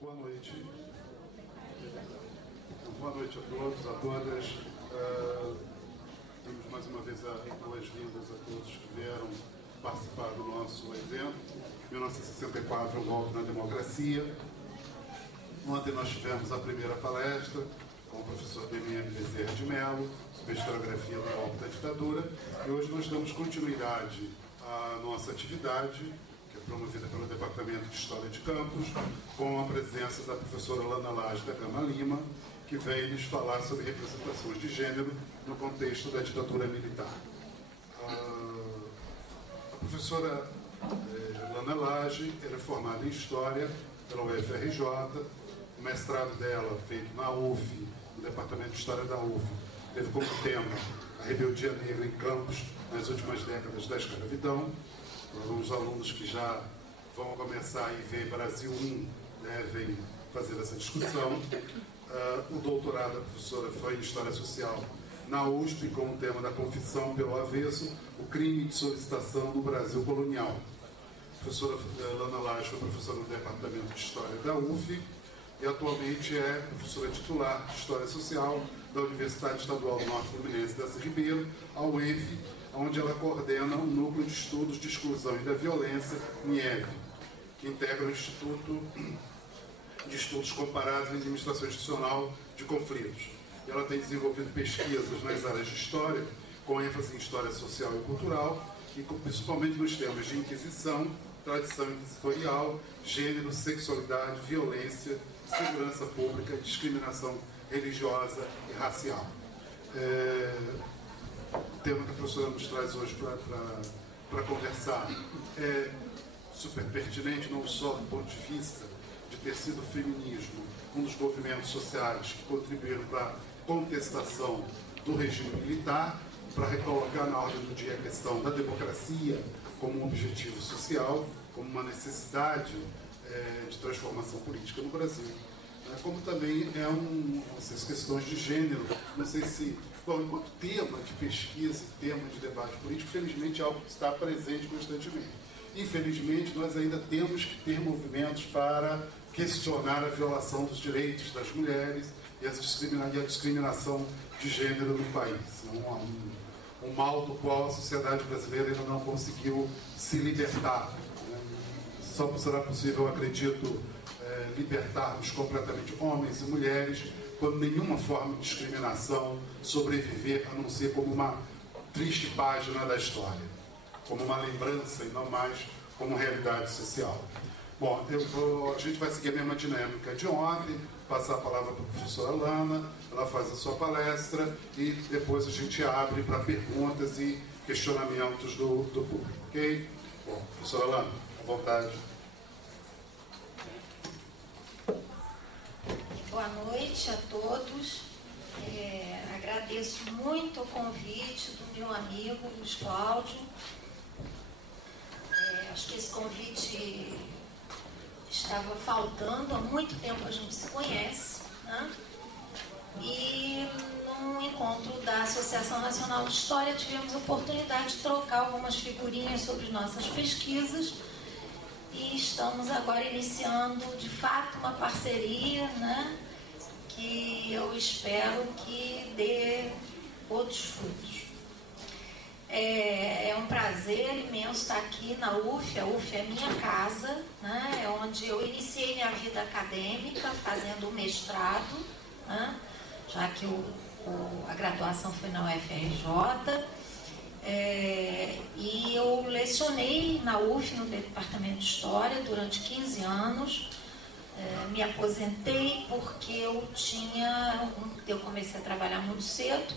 Boa noite. Boa noite a todos, a todas. Temos mais uma vez boas-vindas a todos que vieram participar do nosso evento. 1964, um golpe na democracia. Ontem nós tivemos a primeira palestra com o professor Demiano Bezerra de Mello, sobre a historiografia do golpe da ditadura. E hoje nós damos continuidade à nossa atividade, que é promovida pelo Departamento de História de Campos, com a presença da professora Lana Lage da Gama Lima, que veio nos falar sobre representações de gênero no contexto da ditadura militar. A professora Lana Lage é formada em História pela UFRJ, o mestrado dela, feito na UF, no Departamento de História da UF, teve como tema a rebeldia negra em Campos nas últimas décadas da escravidão. Alguns alunos que já vão começar a ver Brasil 1 devem fazer essa discussão. O doutorado da professora foi em História Social na USP, com o tema da confissão pelo avesso, o crime de solicitação no Brasil colonial. A professora Lana Lage foi professora no Departamento de História da UF e atualmente é professora titular de História Social da Universidade Estadual do Norte Fluminense da Ribeiro, a UEF, onde ela coordena o Núcleo de Estudos de Exclusão e da Violência, NIEV, que integra o Instituto de Estudos Comparados em Administração Institucional de Conflitos. E ela tem desenvolvido pesquisas nas áreas de História, com ênfase em História Social e Cultural, e principalmente nos temas de Inquisição, tradição inquisitorial, gênero, sexualidade, violência, segurança pública, discriminação religiosa e racial. O tema que a professora nos traz hoje para conversar é super pertinente, não só do ponto de vista de ter sido o feminismo um dos movimentos sociais que contribuíram para a contestação do regime militar, para recolocar na ordem do dia a questão da democracia como um objetivo social, como uma necessidade de transformação política no Brasil. Como também essas questões de gênero, não sei se, enquanto tema de pesquisa e tema de debate político, felizmente é algo que está presente constantemente. Infelizmente, nós ainda temos que ter movimentos para questionar a violação dos direitos das mulheres e a discriminação de gênero no país. Um mal do qual a sociedade brasileira ainda não conseguiu se libertar. Só será possível, eu acredito, libertarmos completamente homens e mulheres quando nenhuma forma de discriminação sobreviver, a não ser como uma triste página da história, como uma lembrança e não mais como realidade social. Bom, a gente vai seguir a mesma dinâmica de ontem, passar a palavra para a professora Lana, ela faz a sua palestra e depois a gente abre para perguntas e questionamentos do público, ok? Bom, professora Lana, à vontade. Boa noite a todos. Agradeço muito o convite do meu amigo Luiz Cláudio. Acho que esse convite estava faltando, há muito tempo a gente se conhece, né? E num encontro da Associação Nacional de História tivemos a oportunidade de trocar algumas figurinhas sobre nossas pesquisas e estamos agora iniciando de fato uma parceria, né, que eu espero que dê outros frutos. É um prazer imenso estar aqui na UF. A UF é minha casa, né? É onde eu iniciei minha vida acadêmica, fazendo o mestrado, né? Já que a graduação foi na UFRJ. E eu lecionei na UF, no Departamento de História, durante 15 anos. Me aposentei porque eu comecei a trabalhar muito cedo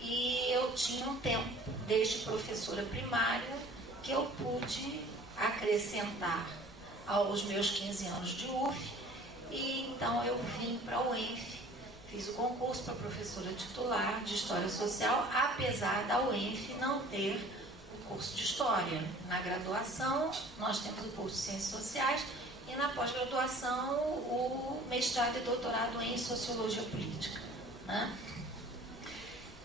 e eu tinha um tempo, desde professora primária, que eu pude acrescentar aos meus 15 anos de UF, e então eu vim para a UENF, fiz o concurso para professora titular de História Social, apesar da UENF não ter o curso de História. Na graduação, nós temos o curso de Ciências Sociais, e na pós-graduação, o mestrado e doutorado em Sociologia Política, né?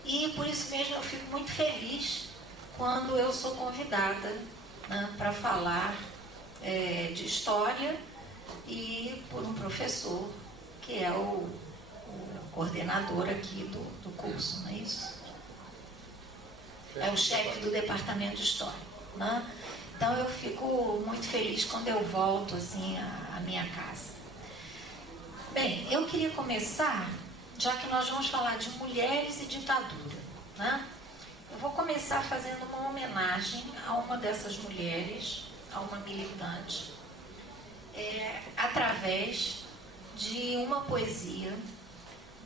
E por isso mesmo eu fico muito feliz quando eu sou convidada, né, para falar de história, e por um professor, que é o coordenador aqui do curso, não é isso? É o chefe do departamento de História, né? Então eu fico muito feliz quando eu volto assim à minha casa. Bem, eu queria começar, já que nós vamos falar de mulheres e ditadura, né? Eu vou começar fazendo uma homenagem a uma dessas mulheres, a uma militante, através de uma poesia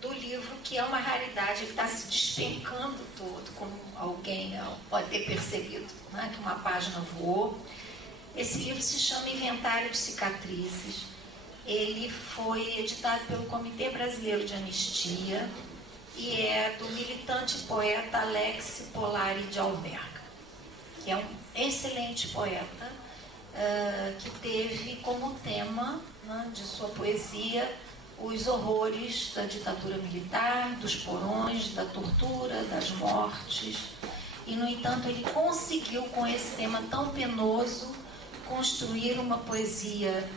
do livro, que é uma raridade, ele está se despencando todo, como alguém pode ter percebido, né, que uma página voou. Esse livro se chama Inventário de Cicatrizes. Ele foi editado pelo Comitê Brasileiro de Anistia e é do militante poeta Alex Polari de Alverga, que é um excelente poeta, que teve como tema, né, de sua poesia os horrores da ditadura militar, dos porões, da tortura, das mortes. E, no entanto, ele conseguiu, com esse tema tão penoso, construir uma poesia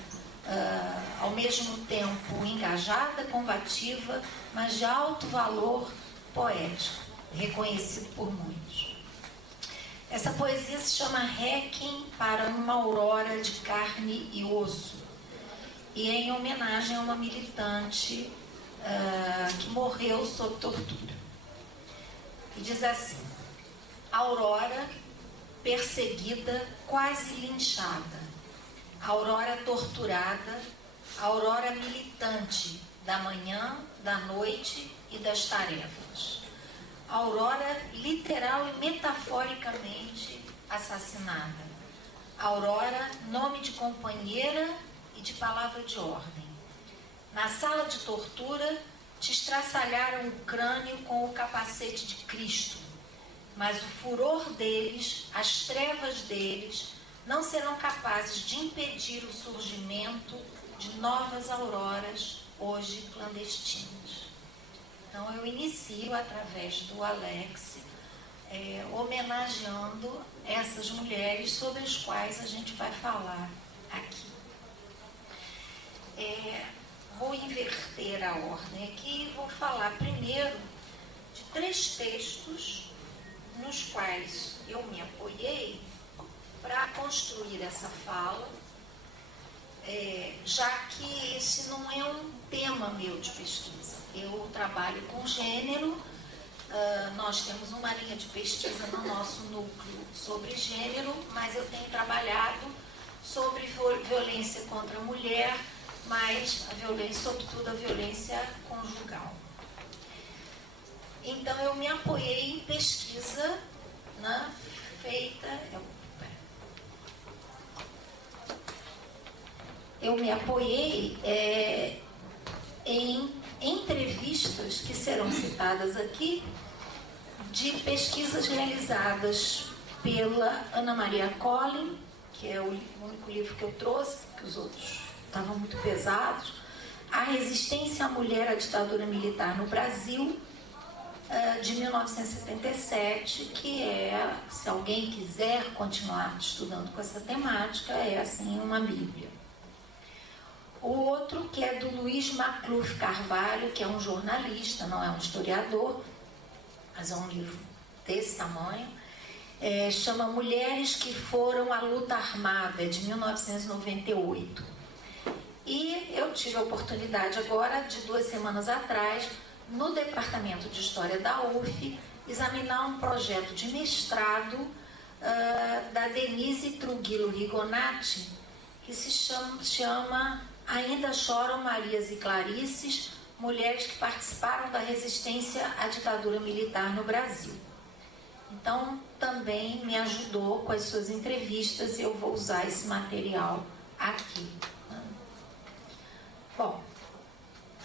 ao mesmo tempo engajada, combativa, mas de alto valor poético, reconhecido por muitos. Essa poesia se chama Requiem para uma Aurora de Carne e Osso, e é em homenagem a uma militante que morreu sob tortura. E diz assim: Aurora perseguida, quase linchada, Aurora torturada, Aurora militante da manhã, da noite e das tarefas. Aurora literal e metaforicamente assassinada. Aurora, nome de companheira e de palavra de ordem. Na sala de tortura, te estraçalharam o crânio com o capacete de Cristo, mas o furor deles, as trevas deles, não serão capazes de impedir o surgimento de novas auroras, hoje clandestinas. Então eu inicio através do Alex, homenageando essas mulheres sobre as quais a gente vai falar aqui. Vou inverter a ordem aqui e vou falar primeiro de 3 textos nos quais eu me apoiei para construir essa fala, já que esse não é um tema meu de pesquisa. Eu trabalho com gênero, nós temos uma linha de pesquisa no nosso núcleo sobre gênero, mas eu tenho trabalhado sobre violência contra a mulher, mas a violência, sobretudo a violência conjugal. Então eu me apoiei em pesquisa, né, feita... Eu me apoiei em entrevistas que serão citadas aqui, de pesquisas realizadas pela Ana Maria Collin, que é o único livro que eu trouxe, porque os outros estavam muito pesados, A Resistência à Mulher à Ditadura Militar no Brasil, de 1977, que é, se alguém quiser continuar estudando com essa temática, é assim uma bíblia. O outro, que é do Luiz Macluf Carvalho, que é um jornalista, não é um historiador, mas é um livro desse tamanho, chama Mulheres que Foram à Luta Armada, é de 1998. E eu tive a oportunidade agora, de 2 semanas atrás, no Departamento de História da UF, examinar um projeto de mestrado da Denise Trujillo Rigonati, que se chama Ainda Choram Marias e Clarices, Mulheres que Participaram da Resistência à Ditadura Militar no Brasil. Então, também me ajudou com as suas entrevistas e eu vou usar esse material aqui. Bom,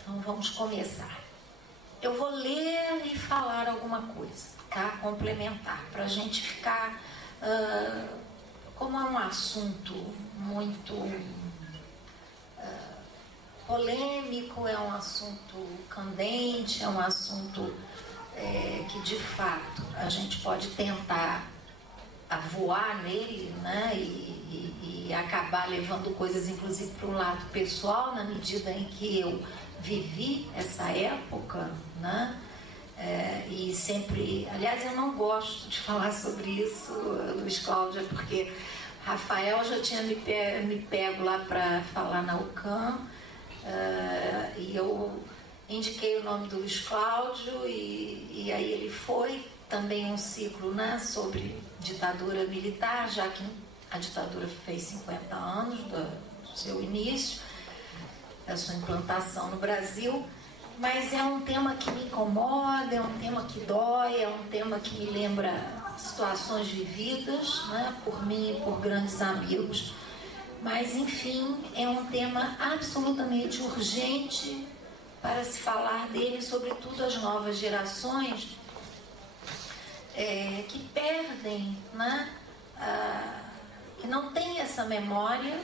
então vamos começar. Eu vou ler e falar alguma coisa, tá? Complementar, para a gente ficar... como é um assunto muito polêmico, é um assunto candente, é um assunto que, de fato, a gente pode tentar a voar nele, né? E acabar levando coisas, inclusive, para um lado pessoal, na medida em que eu vivi essa época, né? E sempre, aliás, eu não gosto de falar sobre isso, Luiz Cláudio, porque Rafael já tinha me pego lá para falar na UCAM, e eu indiquei o nome do Luiz Cláudio, e aí ele foi também um ciclo, né, sobre ditadura militar, já que a ditadura fez 50 anos do seu início, da sua implantação no Brasil. Mas é um tema que me incomoda, é um tema que dói, é um tema que me lembra situações vividas, né, por mim e por grandes amigos. Mas, enfim, é um tema absolutamente urgente para se falar dele, sobretudo as novas gerações que perdem, né, que não têm essa memória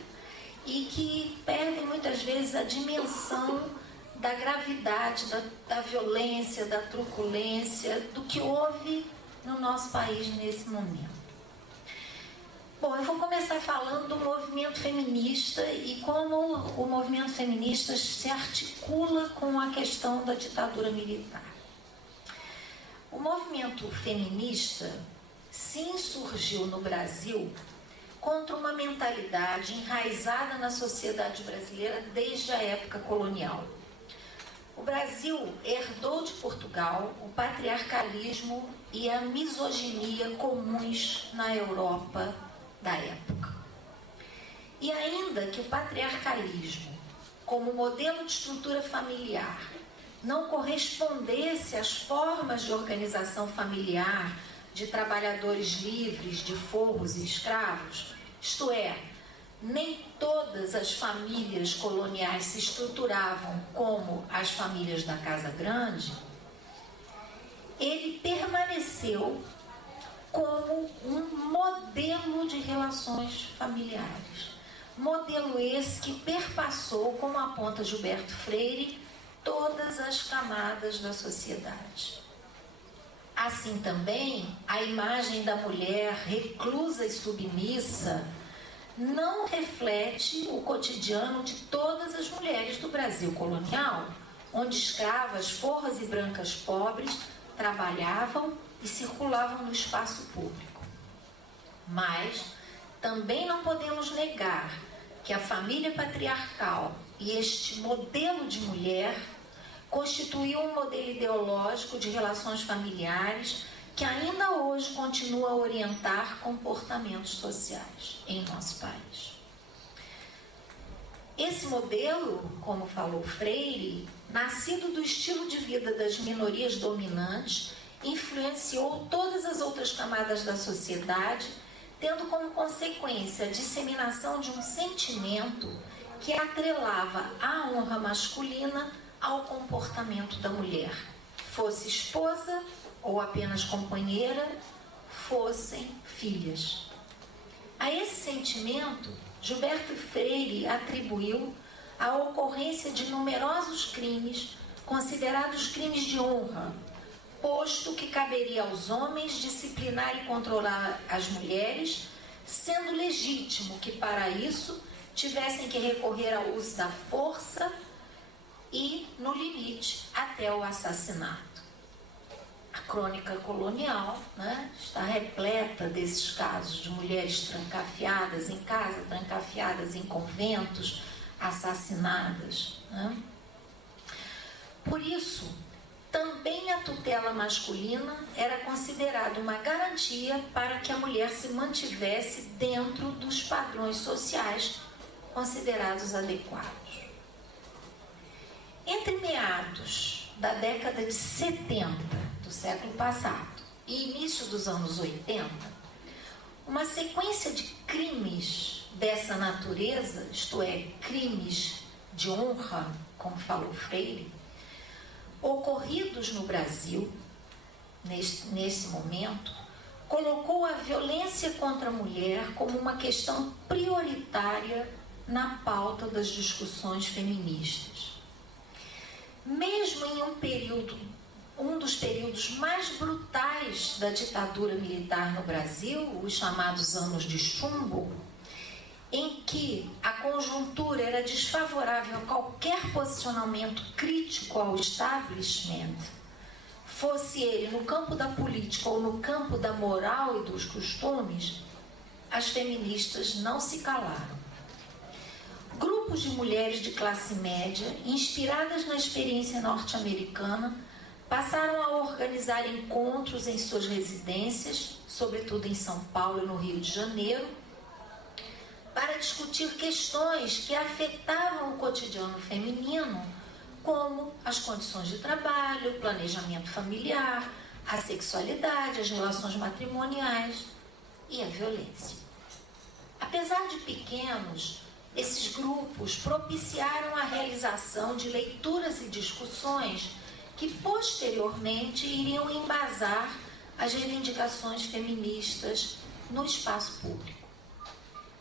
e que perdem muitas vezes a dimensão da gravidade, da violência, da truculência, do que houve no nosso país nesse momento. Bom, eu vou começar falando do movimento feminista e como o movimento feminista se articula com a questão da ditadura militar. O movimento feminista se insurgiu no Brasil contra uma mentalidade enraizada na sociedade brasileira desde a época colonial. O Brasil herdou de Portugal o patriarcalismo e a misoginia comuns na Europa da época. E ainda que o patriarcalismo, como modelo de estrutura familiar, não correspondesse às formas de organização familiar de trabalhadores livres, de forros e escravos, isto é, nem todas as famílias coloniais se estruturavam como as famílias da Casa Grande, ele permaneceu como um modelo de relações familiares. Modelo esse que perpassou, como aponta Gilberto Freire, todas as camadas da sociedade. Assim também, a imagem da mulher reclusa e submissa não reflete o cotidiano de todas as mulheres do Brasil colonial, onde escravas, forras e brancas pobres trabalhavam e circulavam no espaço público. Mas também não podemos negar que a família patriarcal e este modelo de mulher constituiu um modelo ideológico de relações familiares que ainda hoje continua a orientar comportamentos sociais em nosso país. Esse modelo, como falou Freire, nascido do estilo de vida das minorias dominantes, influenciou todas as outras camadas da sociedade, tendo como consequência a disseminação de um sentimento que atrelava a honra masculina ao comportamento da mulher, fosse esposa ou apenas companheira, fossem filhas. A esse sentimento, Gilberto Freire atribuiu a ocorrência de numerosos crimes considerados crimes de honra, posto que caberia aos homens disciplinar e controlar as mulheres, sendo legítimo que para isso tivessem que recorrer ao uso da força e, no limite, até o assassinato. A crônica colonial, né, está repleta desses casos de mulheres trancafiadas em casa, trancafiadas em conventos, assassinadas, né? Por isso, também a tutela masculina era considerada uma garantia para que a mulher se mantivesse dentro dos padrões sociais considerados adequados. Entre meados da década de 70 do século passado e início dos anos 80, uma sequência de crimes dessa natureza, isto é, crimes de honra, como falou Freire, ocorridos no Brasil, nesse momento, colocou a violência contra a mulher como uma questão prioritária na pauta das discussões feministas. Mesmo em um dos períodos mais brutais da ditadura militar no Brasil, os chamados anos de chumbo, em que a conjuntura era desfavorável a qualquer posicionamento crítico ao establishment, fosse ele no campo da política ou no campo da moral e dos costumes, as feministas não se calaram. Grupos de mulheres de classe média, inspiradas na experiência norte-americana, passaram a organizar encontros em suas residências, sobretudo em São Paulo e no Rio de Janeiro, para discutir questões que afetavam o cotidiano feminino, como as condições de trabalho, o planejamento familiar, a sexualidade, as relações matrimoniais e a violência. Apesar de pequenos, esses grupos propiciaram a realização de leituras e discussões que posteriormente iriam embasar as reivindicações feministas no espaço público.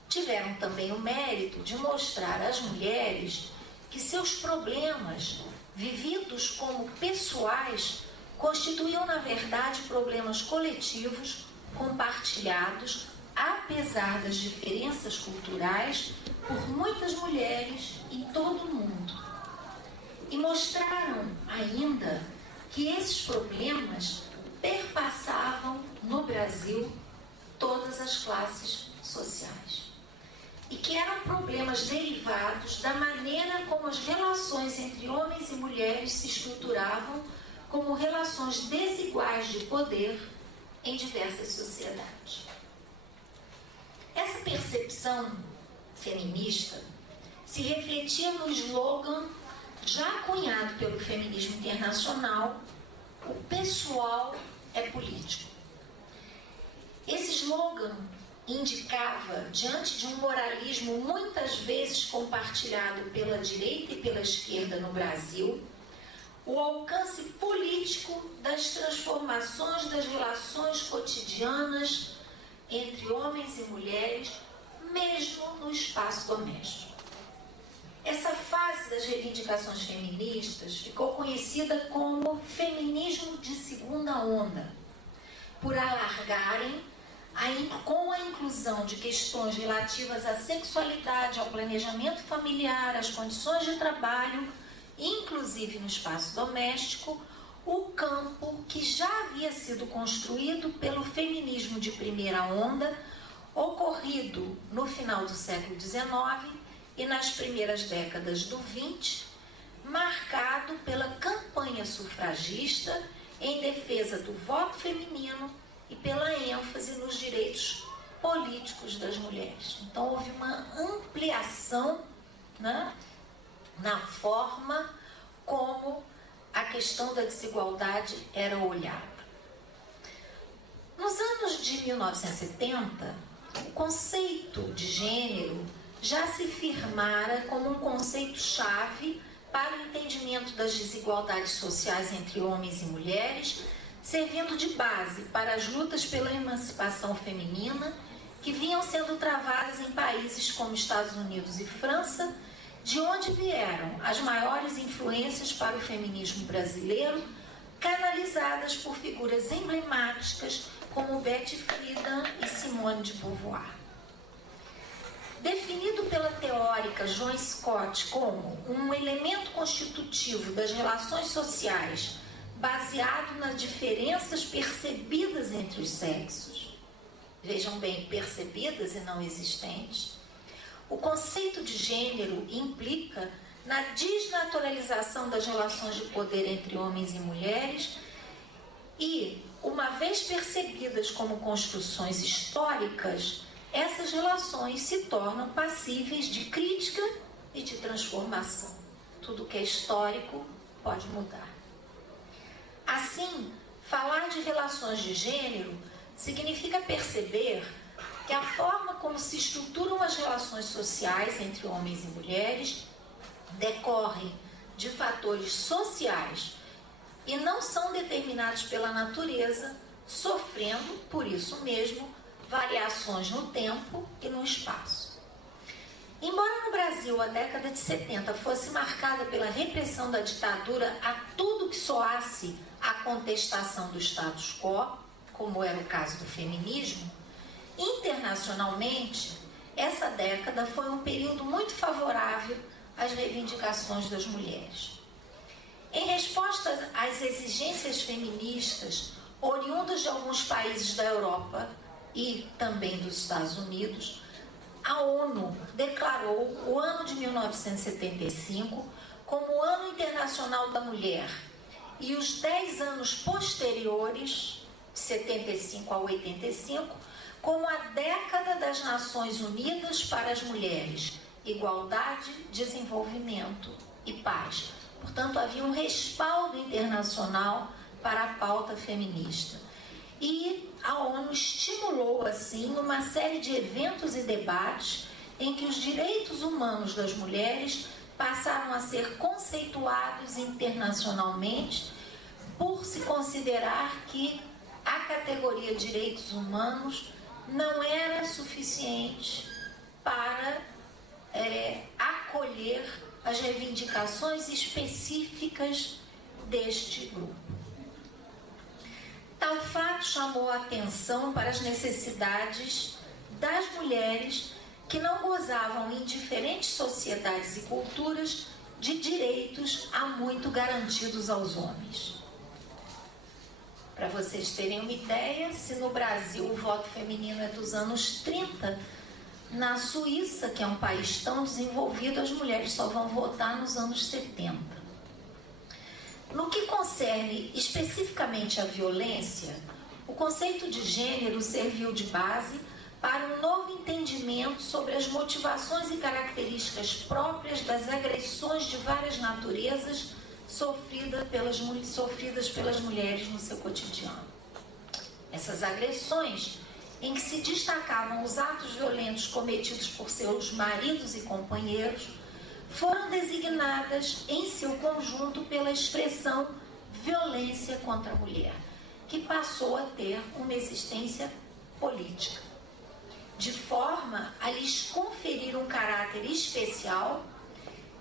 Tiveram também o mérito de mostrar às mulheres que seus problemas, vividos como pessoais, constituíam, na verdade, problemas coletivos, compartilhados, apesar das diferenças culturais, por muitas mulheres em todo o mundo. E mostraram ainda que esses problemas perpassavam no Brasil todas as classes sociais. E que eram problemas derivados da maneira como as relações entre homens e mulheres se estruturavam como relações desiguais de poder em diversas sociedades. Essa percepção feminista se refletia no slogan já cunhado pelo feminismo internacional: o pessoal é político. Esse slogan indicava, diante de um moralismo muitas vezes compartilhado pela direita e pela esquerda no Brasil, o alcance político das transformações das relações cotidianas entre homens e mulheres, mesmo no espaço doméstico. Essa fase das reivindicações feministas ficou conhecida como feminismo de segunda onda, por alargarem, com a inclusão de questões relativas à sexualidade, ao planejamento familiar, às condições de trabalho, inclusive no espaço doméstico, o campo que já havia sido construído pelo feminismo de primeira onda, ocorrido no final do século XIX e nas primeiras décadas do XX, marcado pela campanha sufragista em defesa do voto feminino e pela ênfase nos direitos políticos das mulheres. Então houve uma ampliação, né, na forma como a questão da desigualdade era olhada. Nos anos de 1970, o conceito de gênero já se firmara como um conceito-chave para o entendimento das desigualdades sociais entre homens e mulheres, servindo de base para as lutas pela emancipação feminina que vinham sendo travadas em países como Estados Unidos e França, de onde vieram as maiores influências para o feminismo brasileiro, canalizadas por figuras emblemáticas como Betty Friedan e Simone de Beauvoir. Definido pela teórica Joan Scott como um elemento constitutivo das relações sociais baseado nas diferenças percebidas entre os sexos, vejam bem, percebidas e não existentes, o conceito de gênero implica na desnaturalização das relações de poder entre homens e mulheres e, uma vez percebidas como construções históricas, essas relações se tornam passíveis de crítica e de transformação. Tudo que é histórico pode mudar. Assim, falar de relações de gênero significa perceber que a forma como se estruturam as relações sociais entre homens e mulheres decorre de fatores sociais e não são determinados pela natureza, sofrendo, por isso mesmo, variações no tempo e no espaço. Embora no Brasil a década de 70 fosse marcada pela repressão da ditadura a tudo que que soasse a contestação do status quo, como era o caso do feminismo, internacionalmente, essa década foi um período muito favorável às reivindicações das mulheres. Em resposta às exigências feministas oriundas de alguns países da Europa e também dos Estados Unidos, a ONU declarou o ano de 1975 como o Ano Internacional da Mulher e os 10 anos posteriores, de 75 a 85, como a década das Nações Unidas para as Mulheres, Igualdade, Desenvolvimento e Paz. Portanto, havia um respaldo internacional para a pauta feminista. E a ONU estimulou, assim, uma série de eventos e debates em que os direitos humanos das mulheres passaram a ser conceituados internacionalmente por se considerar que a categoria de direitos humanos não era suficiente para acolher as reivindicações específicas deste grupo. Tal fato chamou a atenção para as necessidades das mulheres que não gozavam em diferentes sociedades e culturas de direitos há muito garantidos aos homens. Para vocês terem uma ideia, se no Brasil o voto feminino é dos anos 30, na Suíça, que é um país tão desenvolvido, as mulheres só vão votar nos anos 70. No que concerne especificamente à violência, o conceito de gênero serviu de base para um novo entendimento sobre as motivações e características próprias das agressões de várias naturezas sofridas pelas mulheres no seu cotidiano. Essas agressões, em que se destacavam os atos violentos cometidos por seus maridos e companheiros, foram designadas em seu conjunto pela expressão violência contra a mulher, que passou a ter uma existência política, de forma a lhes conferir um caráter especial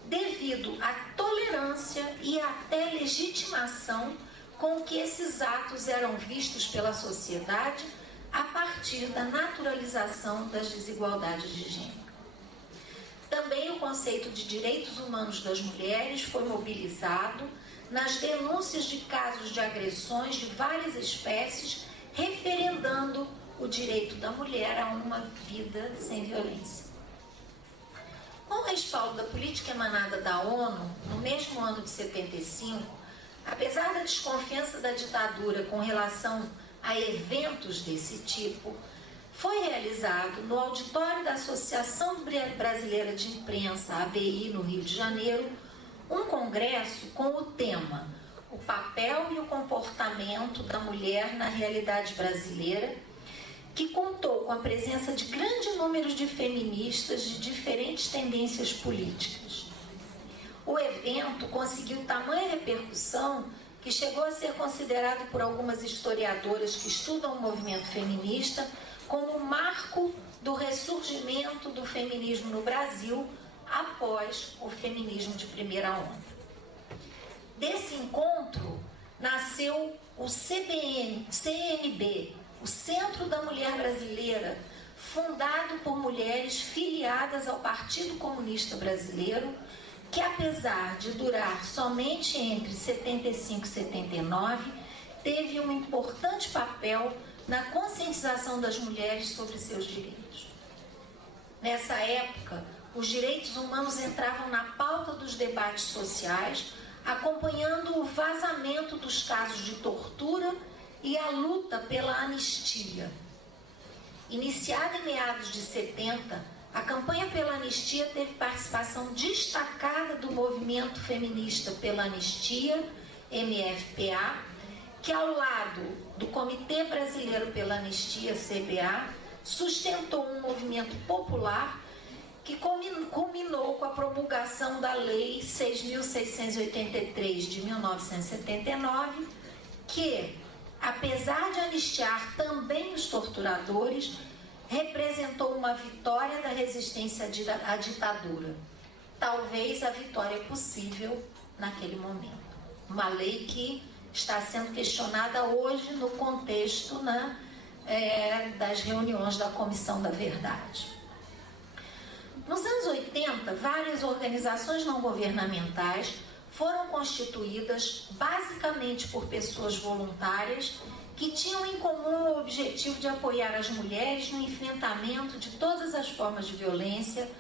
devido à tolerância e até legitimação com que esses atos eram vistos pela sociedade a partir da naturalização das desigualdades de gênero. Também o conceito de direitos humanos das mulheres foi mobilizado nas denúncias de casos de agressões de várias espécies, referendando o direito da mulher a uma vida sem violência. Com o respaldo da política emanada da ONU, no mesmo ano de 75, apesar da desconfiança da ditadura com relação a eventos desse tipo, foi realizado no auditório da Associação Brasileira de Imprensa, ABI, no Rio de Janeiro, um congresso com o tema O papel e o comportamento da mulher na realidade brasileira, que contou com a presença de grande número de feministas de diferentes tendências políticas. O evento conseguiu tamanha repercussão que chegou a ser considerado por algumas historiadoras que estudam o movimento feminista como o marco do ressurgimento do feminismo no Brasil após o feminismo de primeira onda. Desse encontro nasceu o CNB, o Centro da Mulher Brasileira, fundado por mulheres filiadas ao Partido Comunista Brasileiro, que apesar de durar somente entre 75 e 79, teve um importante papel na conscientização das mulheres sobre seus direitos. Nessa época, os direitos humanos entravam na pauta dos debates sociais, acompanhando o vazamento dos casos de tortura e a luta pela anistia. Iniciada em meados de 70, a campanha pela anistia teve participação destacada do movimento feminista pela anistia, MFPA, que ao lado do Comitê Brasileiro pela Anistia, CBA, sustentou um movimento popular que culminou com a promulgação da Lei 6.683 de 1979, que, apesar de anistiar também os torturadores, representou uma vitória da resistência à ditadura. Talvez a vitória possível naquele momento. uma lei que está sendo questionada hoje no contexto, né, das reuniões da Comissão da Verdade. Nos anos 80, várias organizações não governamentais foram constituídas basicamente por pessoas voluntárias que tinham em comum o objetivo de apoiar as mulheres no enfrentamento de todas as formas de violência,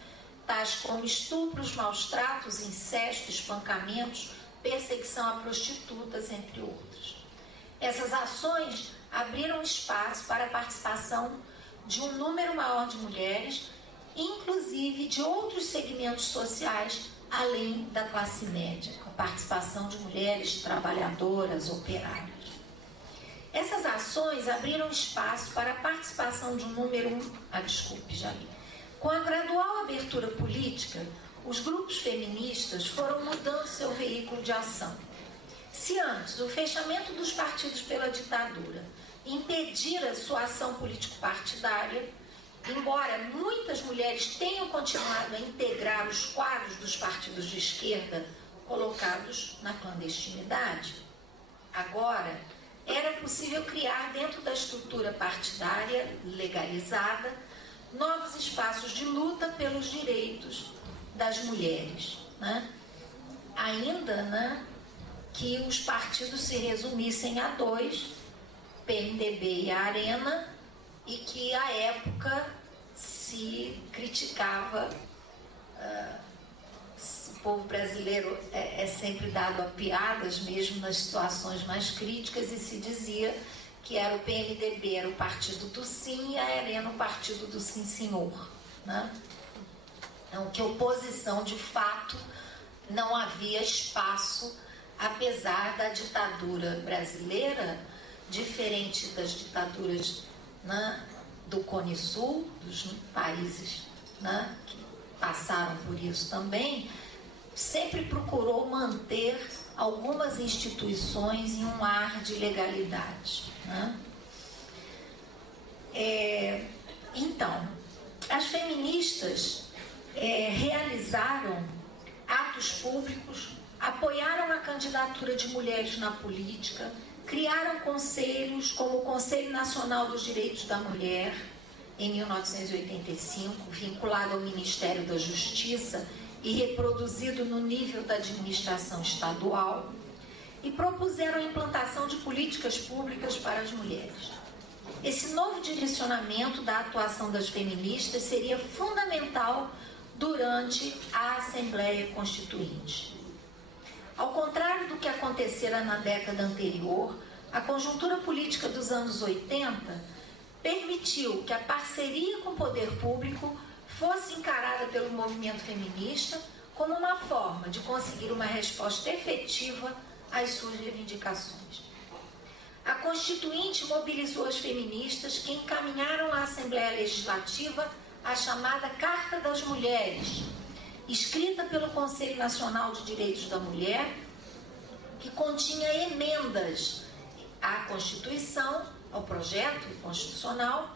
tais como estupros, maus-tratos, incesto, espancamentos, perseguição a prostitutas, entre outros. Essas ações abriram espaço para a participação de um número maior de mulheres, inclusive de outros segmentos sociais, além da classe média, com a participação de mulheres trabalhadoras, operárias. Essas ações abriram espaço para a participação de um número... Com a gradual abertura política, os grupos feministas foram mudando seu veículo de ação. Se antes o fechamento dos partidos pela ditadura impedira sua ação político-partidária, embora muitas mulheres tenham continuado a integrar os quadros dos partidos de esquerda colocados na clandestinidade, agora era possível criar dentro da estrutura partidária legalizada novos espaços de luta pelos direitos das mulheres, né? Ainda, né, que os partidos se resumissem a dois, PMDB e a Arena, e que à época se criticava, o povo brasileiro é sempre dado a piadas, mesmo nas situações mais críticas, e se dizia que era o PMDB, era o partido do sim, e a Arena o partido do sim senhor, né? Então, que oposição de fato não havia espaço, apesar da ditadura brasileira, diferente das ditaduras, né, do Cone Sul, dos países, né, que passaram por isso também, sempre procurou manter algumas instituições em um ar de legalidade, né? Então, as feministas realizaram atos públicos, apoiaram a candidatura de mulheres na política, criaram conselhos como o Conselho Nacional dos Direitos da Mulher, em 1985, vinculado ao Ministério da Justiça e reproduzido no nível da administração estadual, e propuseram a implantação de políticas públicas para as mulheres. Esse novo direcionamento da atuação das feministas seria fundamental durante a Assembleia Constituinte. Ao contrário do que acontecera na década anterior, a conjuntura política dos anos 80 permitiu que a parceria com o poder público fosse encarada pelo movimento feminista como uma forma de conseguir uma resposta efetiva às suas reivindicações. A Constituinte mobilizou as feministas, que encaminharam à Assembleia Legislativa a chamada Carta das Mulheres, escrita pelo Conselho Nacional de Direitos da Mulher, que continha emendas à Constituição, ao projeto constitucional,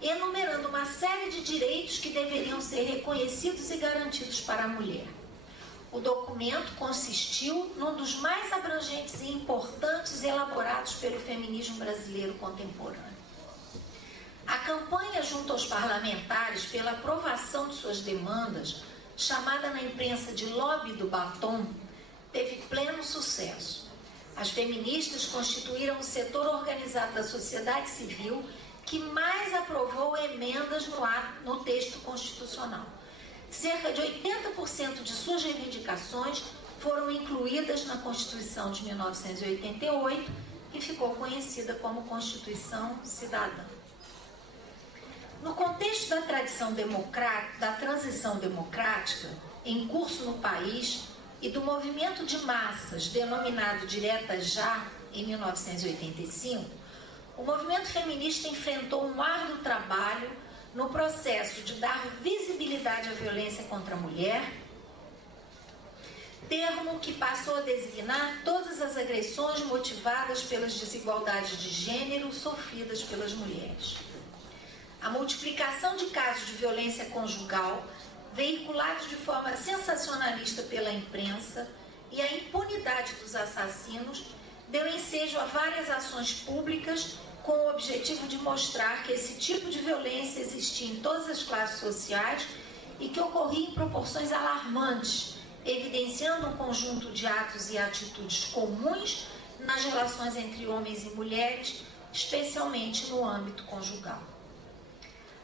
enumerando uma série de direitos que deveriam ser reconhecidos e garantidos para a mulher. O documento consistiu num dos mais abrangentes e importantes elaborados pelo feminismo brasileiro contemporâneo. A campanha junto aos parlamentares pela aprovação de suas demandas, chamada na imprensa de lobby do batom, teve pleno sucesso. As feministas constituíram o setor organizado da sociedade civil que mais aprovou emendas no texto constitucional. Cerca de 80% de suas reivindicações foram incluídas na Constituição de 1988, que ficou conhecida como Constituição Cidadã. No contexto da transição democrática em curso no país e do movimento de massas denominado Direta Já, em 1985, o movimento feminista enfrentou um árduo trabalho no processo de dar visibilidade à violência contra a mulher, termo que passou a designar todas as agressões motivadas pelas desigualdades de gênero sofridas pelas mulheres. A multiplicação de casos de violência conjugal, veiculados de forma sensacionalista pela imprensa, e a impunidade dos assassinos, deu ensejo a várias ações públicas com o objetivo de mostrar que esse tipo de violência existia em todas as classes sociais e que ocorria em proporções alarmantes, evidenciando um conjunto de atos e atitudes comuns nas relações entre homens e mulheres, especialmente no âmbito conjugal.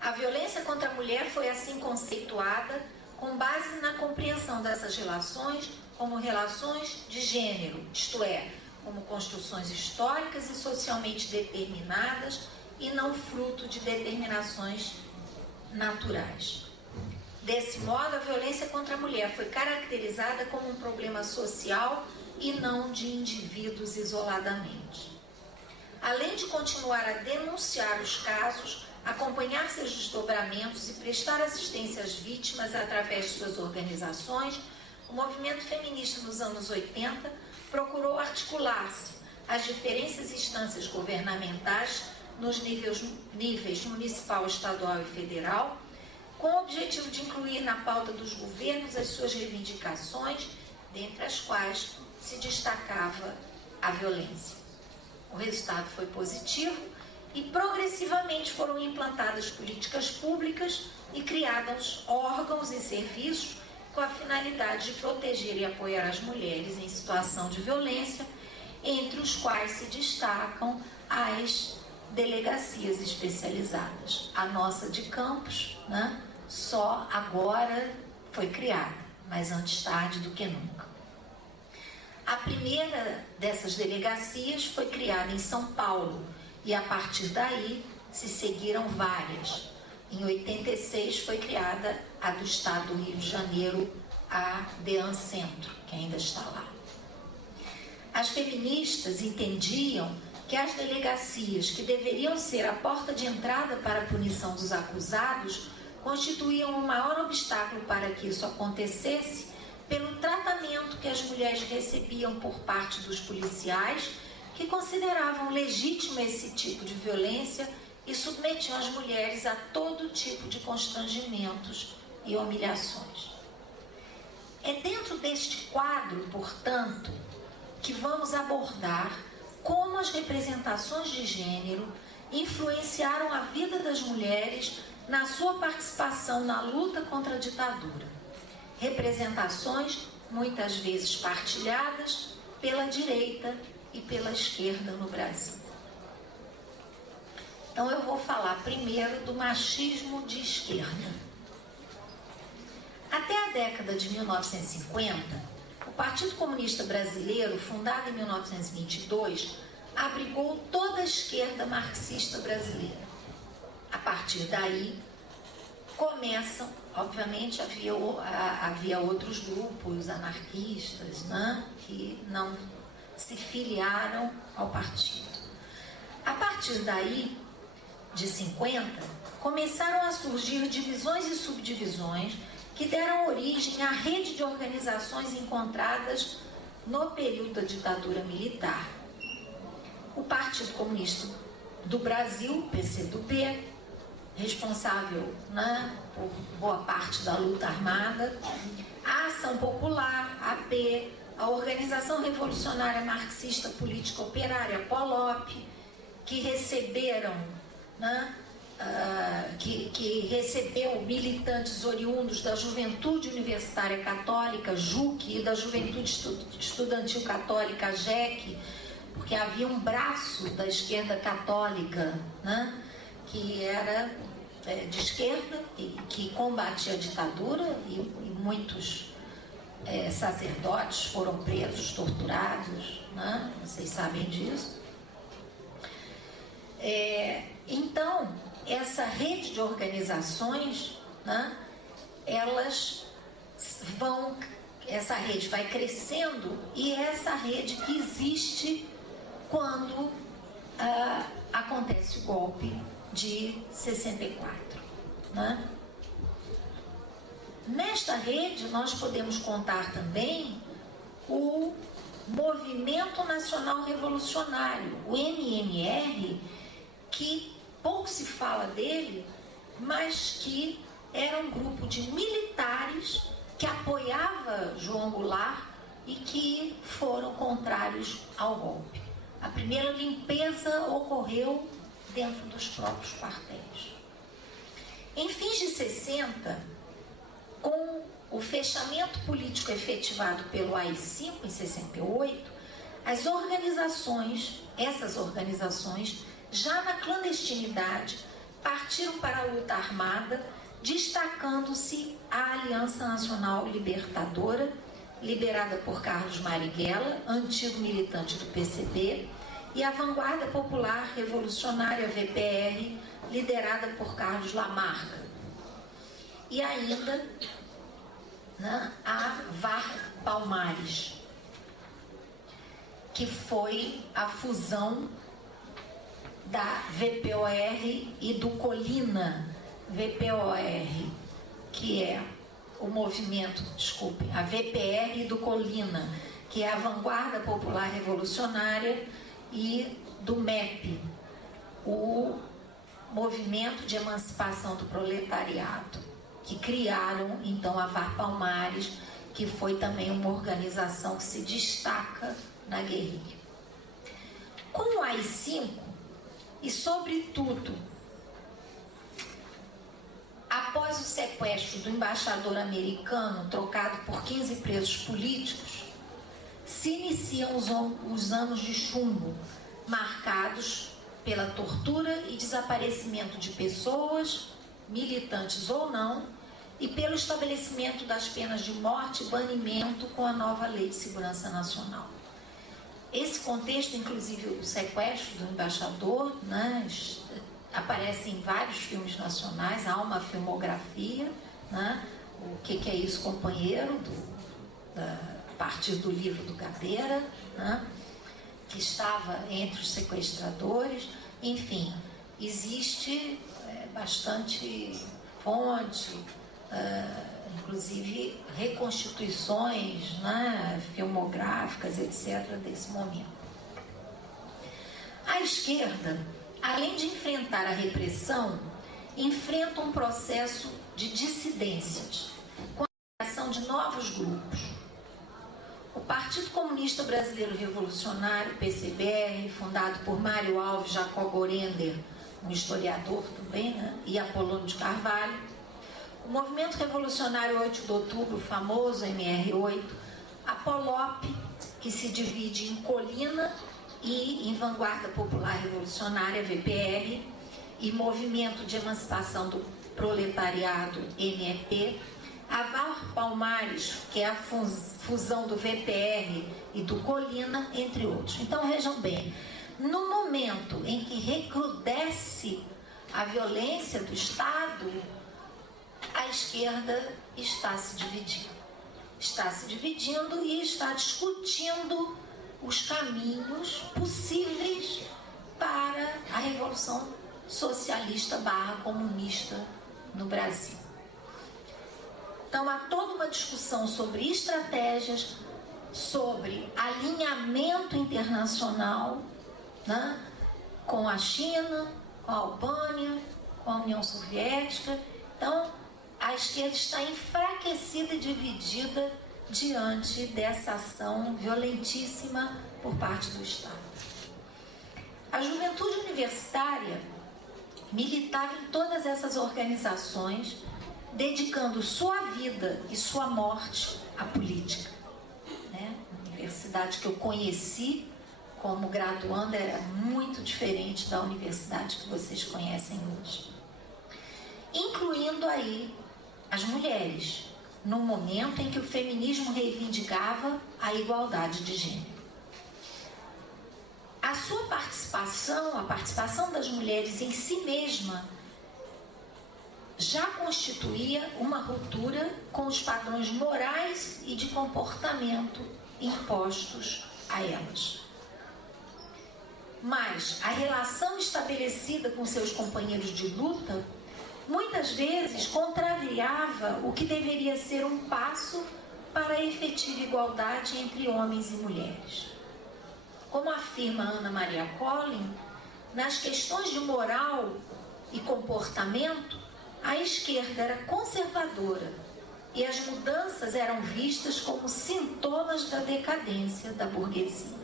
A violência contra a mulher foi assim conceituada com base na compreensão dessas relações como relações de gênero, isto é, como construções históricas e socialmente determinadas e não fruto de determinações naturais. Desse modo, a violência contra a mulher foi caracterizada como um problema social e não de indivíduos isoladamente. Além de continuar a denunciar os casos, acompanhar seus desdobramentos e prestar assistência às vítimas através de suas organizações, o movimento feminista nos anos 80 procurou articular-se às diferentes instâncias governamentais nos níveis municipal, estadual e federal, com o objetivo de incluir na pauta dos governos as suas reivindicações, dentre as quais se destacava a violência. O resultado foi positivo e progressivamente foram implantadas políticas públicas e criados órgãos e serviços com a finalidade de proteger e apoiar as mulheres em situação de violência, entre os quais se destacam as delegacias especializadas. A nossa de Campos, né, só agora foi criada, mas antes tarde do que nunca. A primeira dessas delegacias foi criada em São Paulo e a partir daí se seguiram várias. Em 86 foi criada a do Estado do Rio de Janeiro, a DEAN Centro, que ainda está lá. As feministas entendiam que as delegacias, que deveriam ser a porta de entrada para a punição dos acusados, constituíam o maior obstáculo para que isso acontecesse pelo tratamento que as mulheres recebiam por parte dos policiais, que consideravam legítimo esse tipo de violência e submetiam as mulheres a todo tipo de constrangimentos e humilhações. É dentro deste quadro, portanto, que vamos abordar como as representações de gênero influenciaram a vida das mulheres na sua participação na luta contra a ditadura. Representações muitas vezes partilhadas pela direita e pela esquerda no Brasil. Então eu vou falar primeiro do machismo de esquerda. Até a década de 1950, o Partido Comunista Brasileiro, fundado em 1922, abrigou toda a esquerda marxista brasileira. A partir daí, começam, obviamente, havia outros grupos anarquistas, né, que não se filiaram ao partido. A partir daí, de 50, começaram a surgir divisões e subdivisões que deram origem à rede de organizações encontradas no período da ditadura militar. O Partido Comunista do Brasil, PCdoB, responsável, né, por boa parte da luta armada, a Ação Popular, AP, a Organização Revolucionária Marxista Política Operária, POLOP, que receberam, né, que recebeu militantes oriundos da Juventude Universitária Católica, JUC, e da Juventude Estudantil Católica, JEC, porque havia um braço da esquerda católica, né, que era de esquerda e que combatia a ditadura, e muitos sacerdotes foram presos, torturados, né, vocês sabem disso. Então, essa rede de organizações, né, essa rede vai crescendo, e é essa rede que existe quando acontece o golpe de 64. Né? Nesta rede nós podemos contar também o Movimento Nacional Revolucionário, o MNR, que pouco se fala dele, mas que era um grupo de militares que apoiava João Goulart e que foram contrários ao golpe. A primeira limpeza ocorreu dentro dos próprios quartéis. Em fins de 60, com o fechamento político efetivado pelo AI-5 em 68, essas organizações, já na clandestinidade, partiram para a luta armada, destacando-se a Aliança Nacional Libertadora, liderada por Carlos Marighella, antigo militante do PCB, e a Vanguarda Popular Revolucionária, VPR, liderada por Carlos Lamarca. E ainda, né, a VAR Palmares, que foi a fusão da VPOR e do Colina VPOR, que é o movimento, a VPR e do Colina, que é a Vanguarda Popular Revolucionária, e do MEP, o Movimento de Emancipação do Proletariado, que criaram então a VAR Palmares, que foi também uma organização que se destaca na guerrilha. Com o AI-5, e sobretudo após o sequestro do embaixador americano, trocado por 15 presos políticos, se iniciam os anos de chumbo, marcados pela tortura e desaparecimento de pessoas, militantes ou não, e pelo estabelecimento das penas de morte e banimento com a nova Lei de Segurança Nacional. Esse contexto, inclusive o sequestro do embaixador, né, aparece em vários filmes nacionais, há uma filmografia, né, o que é isso, companheiro, a partir do livro do Gabeira, né, que estava entre os sequestradores. Enfim, existe bastante fonte, inclusive reconstituições, né, filmográficas, etc., desse momento. A esquerda, além de enfrentar a repressão, enfrenta um processo de dissidências, com a criação de novos grupos. O Partido Comunista Brasileiro Revolucionário, PCBR, fundado por Mário Alves Jacob Gorender, um historiador também, né, e Apolônio de Carvalho. O Movimento Revolucionário 8 de Outubro, o famoso MR8, a POLOP, que se divide em Colina e em Vanguarda Popular Revolucionária, VPR, e Movimento de Emancipação do Proletariado, MEP, a VAR Palmares, que é a fusão do VPR e do Colina, entre outros. Então, vejam bem, no momento em que recrudesce a violência do Estado, a esquerda está se dividindo. Está se dividindo e está discutindo os caminhos possíveis para a revolução socialista / comunista no Brasil. Então, há toda uma discussão sobre estratégias, sobre alinhamento internacional, né, com a China, com a Albânia, com a União Soviética. Então, a esquerda está enfraquecida e dividida diante dessa ação violentíssima por parte do Estado. A juventude universitária militava em todas essas organizações, dedicando sua vida e sua morte à política. Né? A universidade que eu conheci como graduanda era muito diferente da universidade que vocês conhecem hoje. Incluindo aí as mulheres, no momento em que o feminismo reivindicava a igualdade de gênero. A sua participação, a participação das mulheres em si mesma, já constituía uma ruptura com os padrões morais e de comportamento impostos a elas. Mas a relação estabelecida com seus companheiros de luta muitas vezes contrariava o que deveria ser um passo para a efetiva igualdade entre homens e mulheres. Como afirma Ana Maria Collin, nas questões de moral e comportamento, a esquerda era conservadora e as mudanças eram vistas como sintomas da decadência da burguesia.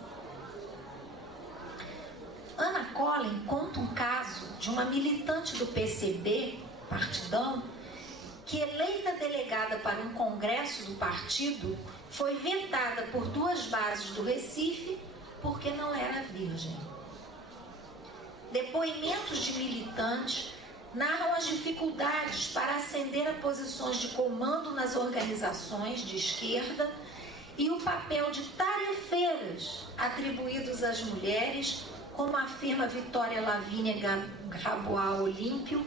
Ana Collin conta um caso de uma militante do PCB, partidão, que, eleita delegada para um congresso do partido, foi vetada por 2 bases do Recife porque não era virgem. Depoimentos de militantes narram as dificuldades para ascender a posições de comando nas organizações de esquerda e o papel de tarefeiras atribuídos às mulheres, como afirma Vitória Lavínia Grabois Olímpio,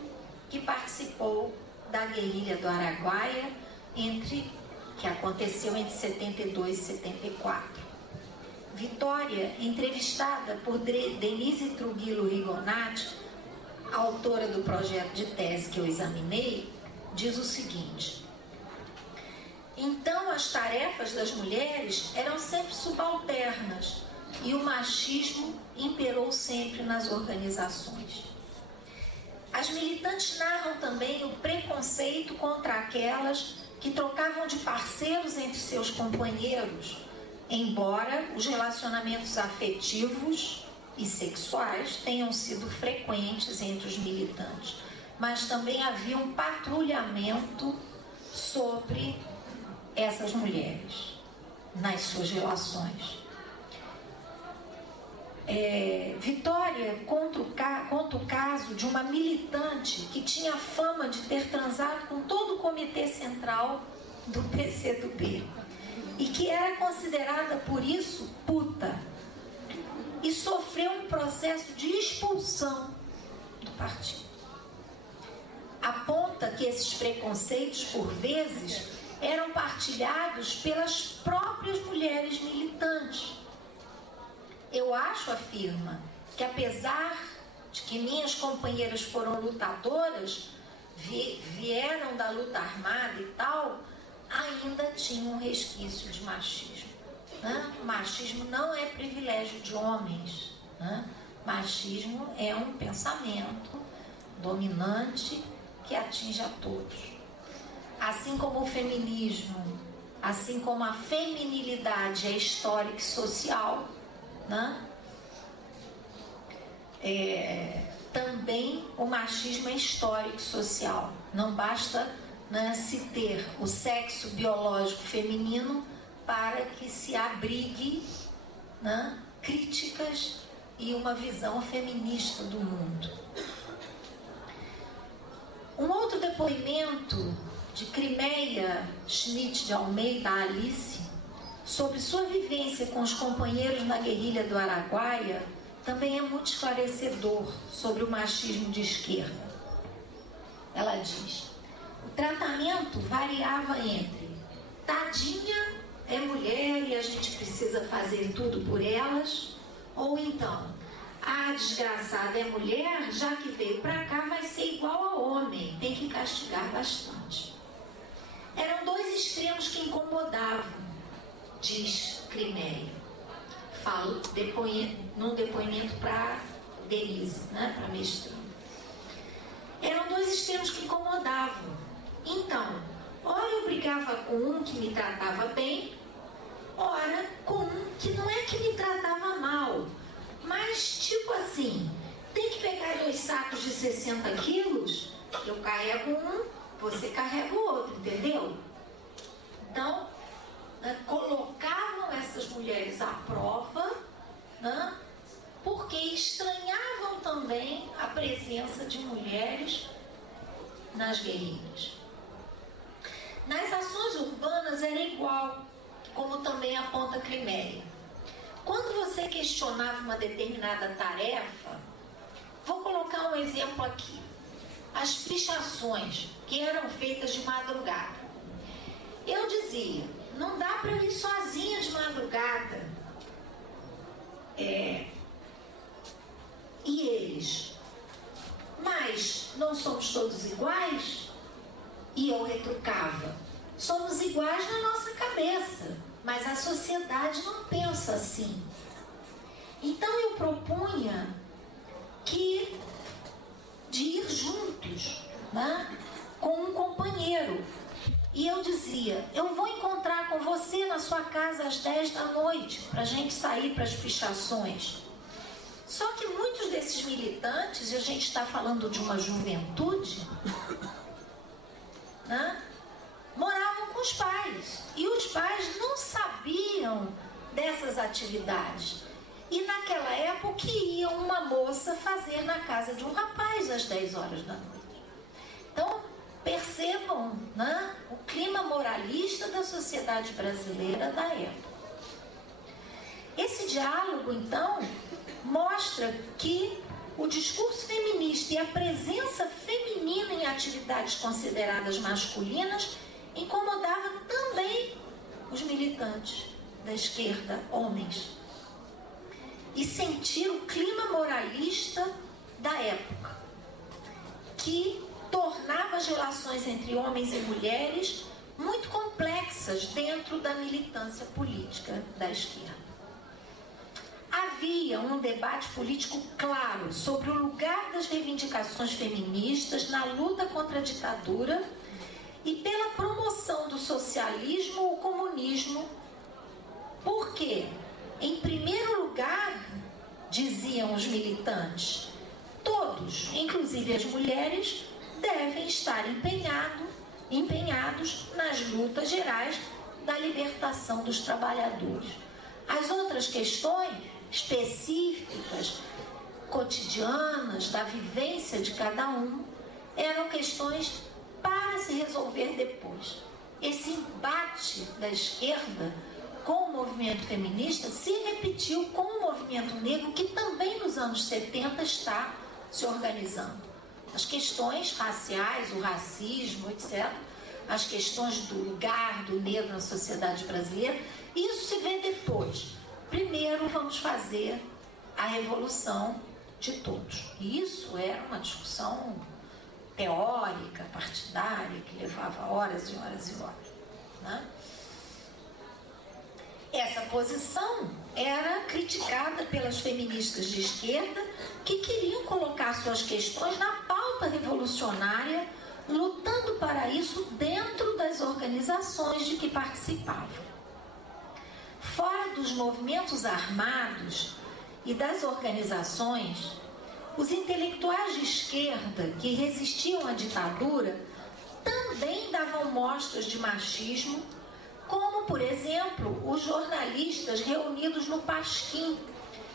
que participou da guerrilha do Araguaia, que aconteceu entre 72 e 74. Vitória, entrevistada por Denise Trujillo Rigonati, autora do projeto de tese que eu examinei, diz o seguinte: então as tarefas das mulheres eram sempre subalternas e o machismo imperou sempre nas organizações. As militantes narram também o preconceito contra aquelas que trocavam de parceiros entre seus companheiros, embora os relacionamentos afetivos e sexuais tenham sido frequentes entre os militantes, mas também havia um patrulhamento sobre essas mulheres nas suas relações. Vitória conta o caso de uma militante que tinha fama de ter transado com todo o comitê central do PCdoB e que era considerada por isso puta e sofreu um processo de expulsão do partido. Aponta que esses preconceitos, por vezes, eram partilhados pelas próprias mulheres militantes. Eu acho, afirma, que apesar de que minhas companheiras foram lutadoras, vieram da luta armada e tal, ainda tinha um resquício de machismo. Né? Machismo não é privilégio de homens. Né? Machismo é um pensamento dominante que atinge a todos. Assim como o feminismo, assim como a feminilidade é histórica e social, né? Também o machismo é histórico e social. Não basta, né, se ter o sexo biológico feminino para que se abrigue, né, críticas e uma visão feminista do mundo. Um outro depoimento de Crimeia Schmidt de Almeida Alice sobre sua vivência com os companheiros na guerrilha do Araguaia também é muito esclarecedor sobre o machismo de esquerda. Ela diz: o tratamento variava entre tadinha, é mulher e a gente precisa fazer tudo por elas, ou então, a desgraçada é mulher, já que veio pra cá vai ser igual a homem, tem que castigar bastante. Eram 2 extremos que incomodavam, diz Crimeia. Falo num depoimento para Denise, né, para mestrando. Eram 2 extremos que incomodavam. Então, ora eu brigava com um que me tratava bem, ora com um que não é que me tratava mal, mas tipo assim, tem que pegar 2 sacos de 60 quilos, eu carrego um, você carrega o outro, entendeu? Então, colocavam essas mulheres à prova, né, porque estranhavam também a presença de mulheres nas guerrilhas. Nas ações urbanas era igual, como também aponta Crimeia. Quando você questionava uma determinada tarefa, vou colocar um exemplo aqui. As pichações que eram feitas de madrugada. Eu dizia, não dá para eu ir sozinha de madrugada. E eles, mas não somos todos iguais? E eu retrucava, somos iguais na nossa cabeça, mas a sociedade não pensa assim. Então eu propunha de ir juntos, né, com um companheiro. E eu dizia, eu vou encontrar com você na sua casa às 10 da noite, para a gente sair para as pichações. Só que muitos desses militantes, e a gente está falando de uma juventude, né, moravam com os pais. E os pais não sabiam dessas atividades. E naquela época ia uma moça fazer na casa de um rapaz às 10 horas da noite. Então, percebam, né, o clima moralista da sociedade brasileira da época. Esse diálogo, então, mostra que o discurso feminista e a presença feminina em atividades consideradas masculinas incomodava também os militantes da esquerda, homens, e sentir o clima moralista da época, que tornava as relações entre homens e mulheres muito complexas dentro da militância política da esquerda. Havia um debate político claro sobre o lugar das reivindicações feministas na luta contra a ditadura e pela promoção do socialismo ou comunismo, porque, em primeiro lugar, diziam os militantes, todos, inclusive as mulheres, devem estar empenhados nas lutas gerais da libertação dos trabalhadores. As outras questões específicas, cotidianas, da vivência de cada um, eram questões para se resolver depois. Esse embate da esquerda com o movimento feminista se repetiu com o movimento negro, que também nos anos 70 está se organizando. As questões raciais, o racismo, etc., as questões do lugar do negro na sociedade brasileira, isso se vê depois. Primeiro vamos fazer a revolução de todos. E isso era uma discussão teórica, partidária, que levava horas e horas e horas, né? Essa posição era criticada pelas feministas de esquerda, que queriam colocar suas questões na pauta revolucionária, lutando para isso dentro das organizações de que participavam. Fora dos movimentos armados e das organizações, os intelectuais de esquerda que resistiam à ditadura também davam mostras de machismo, como, por exemplo, os jornalistas reunidos no Pasquim,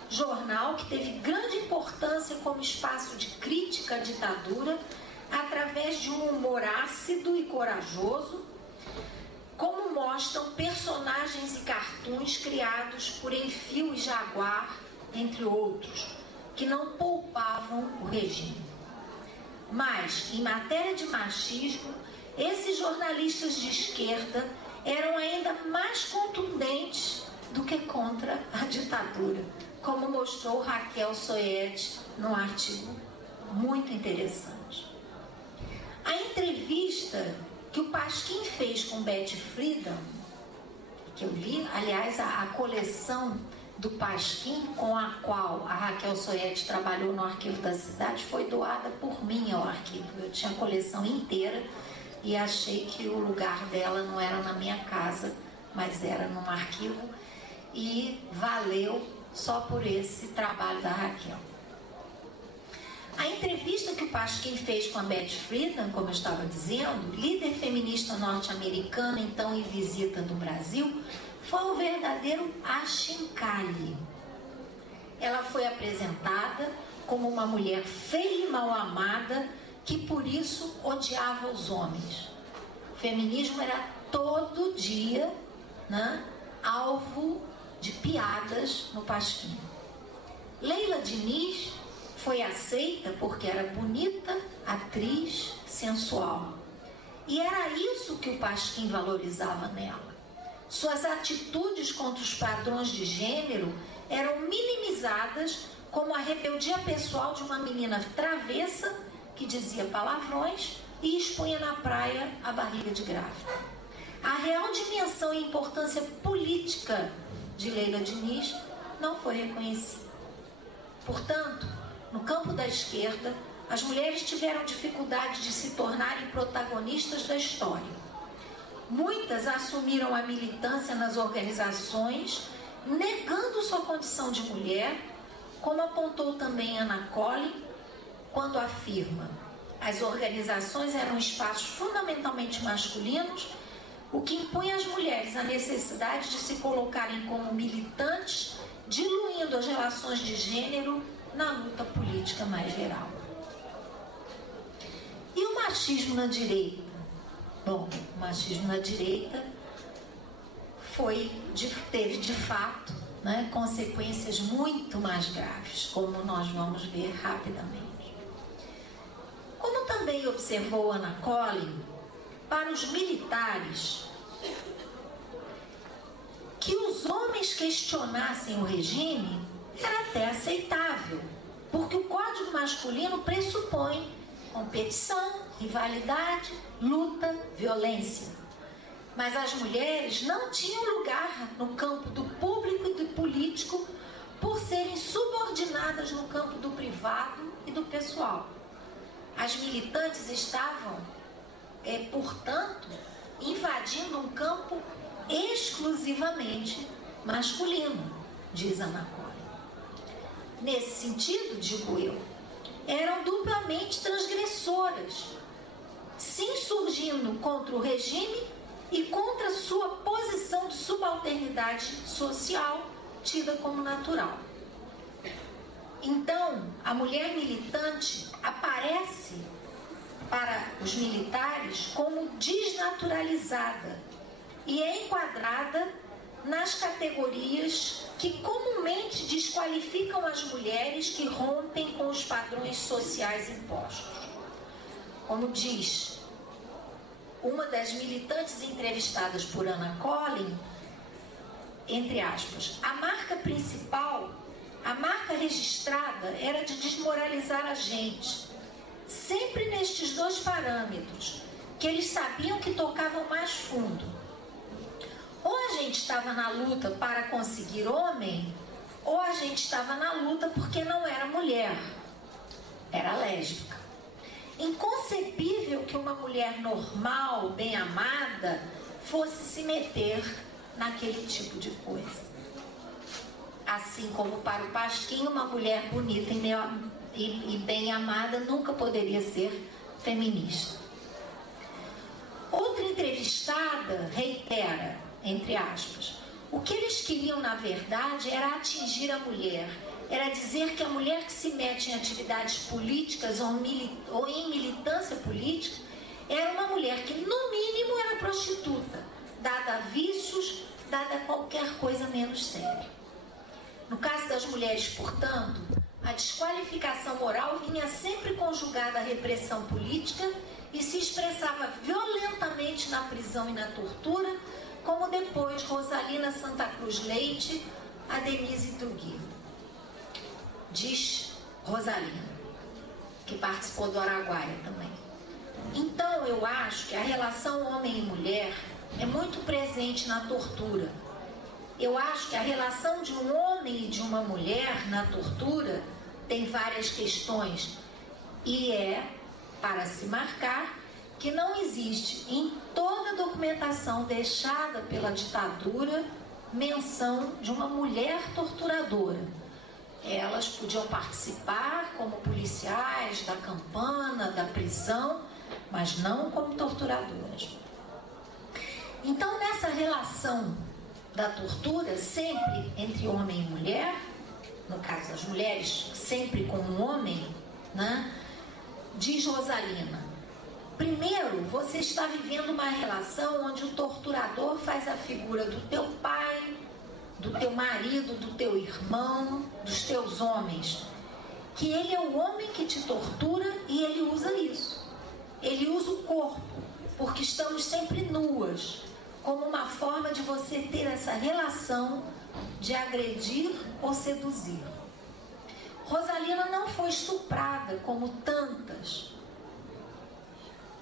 jornal que teve grande importância como espaço de crítica à ditadura, através de um humor ácido e corajoso, como mostram personagens e cartoons criados por Enfio e Jaguar, entre outros, que não poupavam o regime. Mas, em matéria de machismo, esses jornalistas de esquerda eram ainda mais contundentes do que contra a ditadura, como mostrou Raquel Soete num artigo muito interessante. A entrevista que o Pasquim fez com Betty Friedan, que eu li, aliás, a coleção do Pasquim, com a qual a Raquel Soete trabalhou no Arquivo da Cidade, foi doada por mim ao arquivo. Eu tinha a coleção inteira e achei que o lugar dela não era na minha casa, mas era num arquivo, e valeu só por esse trabalho da Raquel. A entrevista que o Pasquim fez com a Betty Friedan, como eu estava dizendo, líder feminista norte-americana, então em visita no Brasil, foi um verdadeiro achincalhe. Ela foi apresentada como uma mulher feia e mal amada, que por isso odiava os homens. O feminismo era todo dia, né, alvo de piadas no Pasquim. Leila Diniz foi aceita porque era bonita, atriz, sensual. E era isso que o Pasquim valorizava nela. Suas atitudes contra os padrões de gênero eram minimizadas como a rebeldia pessoal de uma menina travessa que dizia palavrões e expunha na praia a barriga de grávida. A real dimensão e importância política de Leila Diniz não foi reconhecida. Portanto, no campo da esquerda, as mulheres tiveram dificuldade de se tornarem protagonistas da história. Muitas assumiram a militância nas organizações, negando sua condição de mulher, como apontou também Anna Collin, quando afirma: as organizações eram espaços fundamentalmente masculinos, o que impunha às mulheres a necessidade de se colocarem como militantes, diluindo as relações de gênero na luta política mais geral. E o machismo na direita? Bom, o machismo na direita teve de fato, né, consequências muito mais graves, como nós vamos ver rapidamente. Como também observou Anna Collin, para os militares, que os homens questionassem o regime era até aceitável, porque o código masculino pressupõe competição, rivalidade, luta, violência. Mas as mulheres não tinham lugar no campo do público e do político por serem subordinadas no campo do privado e do pessoal. As militantes estavam, portanto, invadindo um campo exclusivamente masculino, diz Anna Collin. Nesse sentido, digo eu, eram duplamente transgressoras, se insurgindo contra o regime e contra sua posição de subalternidade social, tida como natural. Então, a mulher militante aparece para os militares como desnaturalizada e é enquadrada nas categorias que comumente desqualificam as mulheres que rompem com os padrões sociais impostos. Como diz uma das militantes entrevistadas por Anna Collin, entre aspas, a marca principal, a marca registrada era de desmoralizar a gente, sempre nestes dois parâmetros, que eles sabiam que tocavam mais fundo. Ou a gente estava na luta para conseguir homem, ou a gente estava na luta porque não era mulher, era lésbica. Inconcebível que uma mulher normal, bem amada, fosse se meter naquele tipo de coisa. Assim como para o Pasquim, uma mulher bonita e bem amada nunca poderia ser feminista. Outra entrevistada reitera, entre aspas, o que eles queriam na verdade era atingir a mulher, era dizer que a mulher que se mete em atividades políticas ou em militância política era uma mulher que no mínimo era prostituta, dada a vícios, dada a qualquer coisa menos séria. No caso das mulheres, portanto, a desqualificação moral vinha sempre conjugada à repressão política e se expressava violentamente na prisão e na tortura, como depois Rosalina Santa Cruz Leite, a Denise Trugui. Diz Rosalina, que participou do Araguaia também. Então eu acho que a relação homem e mulher é muito presente na tortura. Eu acho que a relação de um homem e de uma mulher na tortura tem várias questões e é para se marcar que não existe em toda a documentação deixada pela ditadura menção de uma mulher torturadora. Elas podiam participar como policiais da campana, da prisão, mas não como torturadoras. Então, nessa relação da tortura, sempre entre homem e mulher, no caso das mulheres, sempre com um homem, né? Diz Rosalina: primeiro, você está vivendo uma relação onde o torturador faz a figura do teu pai, do teu marido, do teu irmão, dos teus homens. Que ele é o homem que te tortura e ele usa isso. Ele usa o corpo, porque estamos sempre nuas, como uma forma de você ter essa relação de agredir ou seduzir. Rosalina não foi estuprada como tantas,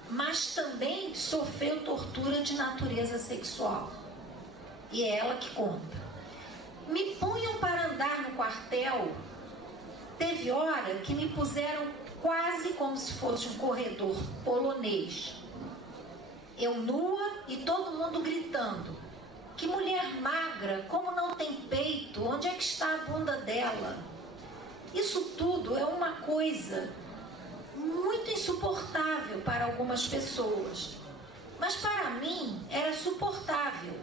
mas também sofreu tortura de natureza sexual. E é ela que conta. Me punham para andar no quartel. Teve hora que me puseram quase como se fosse um corredor polonês. Eu nua e todo mundo gritando. Que mulher magra, como não tem peito, onde é que está a bunda dela? Isso tudo é uma coisa muito insuportável para algumas pessoas. Mas para mim era suportável.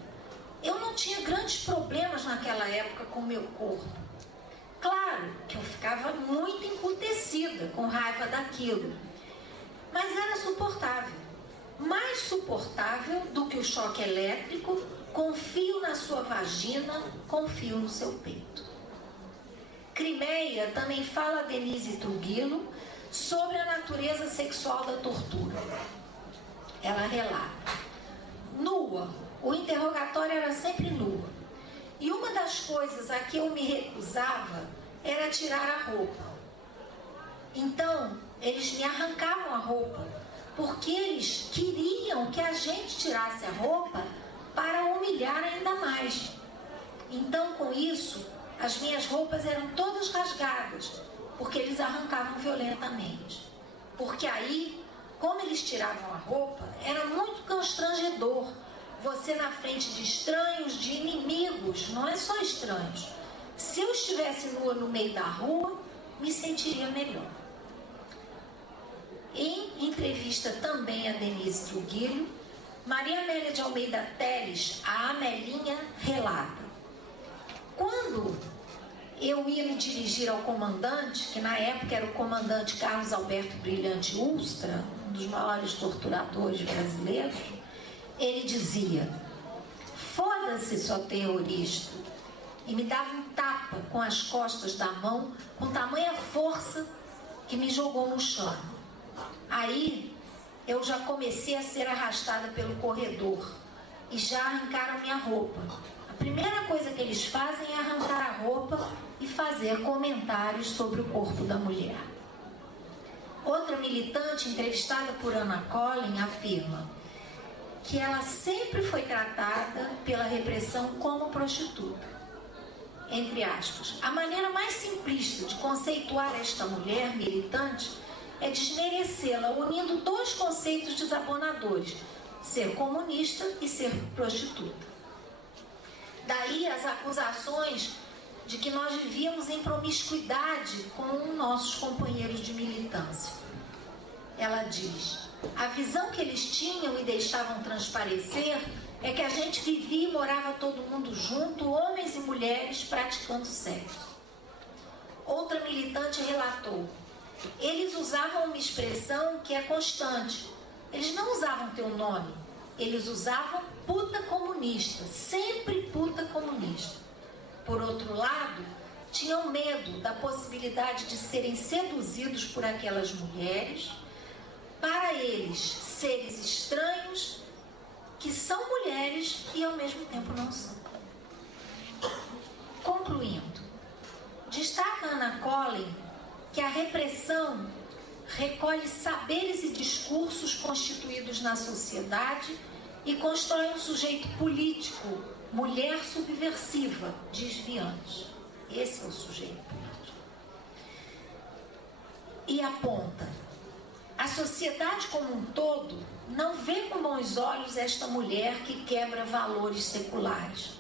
Eu não tinha grandes problemas naquela época com o meu corpo. Claro que eu ficava muito emputecida, com raiva daquilo. Mas era suportável. Mais suportável do que o choque elétrico, com fio na sua vagina, com fio no seu peito. Crimeia também fala a Denise Trujillo sobre a natureza sexual da tortura. Ela relata: nua, o interrogatório era sempre nua. E uma das coisas a que eu me recusava era tirar a roupa. Então, eles me arrancavam a roupa, porque eles queriam que a gente tirasse a roupa para humilhar ainda mais. Então, com isso, as minhas roupas eram todas rasgadas, porque eles arrancavam violentamente. Porque aí, como eles tiravam a roupa, era muito constrangedor. Você na frente de estranhos, de inimigos, não é só estranhos. Se eu estivesse nua no meio da rua, me sentiria melhor. Em entrevista também a Denise Trujillo, Maria Amélia de Almeida Teles, a Amelinha, relata: quando eu ia me dirigir ao comandante, que na época era o comandante Carlos Alberto Brilhante Ustra, um dos maiores torturadores brasileiros, ele dizia: foda-se, só terrorista. E me dava um tapa com as costas da mão, com tamanha força que me jogou no chão. Aí eu já comecei a ser arrastada pelo corredor e já arrancaram minha roupa. A primeira coisa que eles fazem é arrancar a roupa e fazer comentários sobre o corpo da mulher. Outra militante, entrevistada por Ana Collin, afirma que ela sempre foi tratada pela repressão como prostituta. Entre aspas, a maneira mais simplista de conceituar esta mulher militante é desmerecê-la, unindo dois conceitos desabonadores: ser comunista e ser prostituta. Daí as acusações de que nós vivíamos em promiscuidade com nossos companheiros de militância. Ela diz: a visão que eles tinham e deixavam transparecer é que a gente vivia e morava todo mundo junto, homens e mulheres praticando sexo. Outra militante relatou: eles usavam uma expressão que é constante. Eles não usavam teu nome, eles usavam puta comunista, sempre puta comunista. Por outro lado, tinham medo da possibilidade de serem seduzidos por aquelas mulheres, para eles, seres estranhos, que são mulheres e ao mesmo tempo não são. Concluindo, destaca Ana Collin que a repressão recolhe saberes e discursos constituídos na sociedade e constrói um sujeito político, mulher subversiva, desviante. Esse é o sujeito político. E aponta: a sociedade como um todo não vê com bons olhos esta mulher que quebra valores seculares.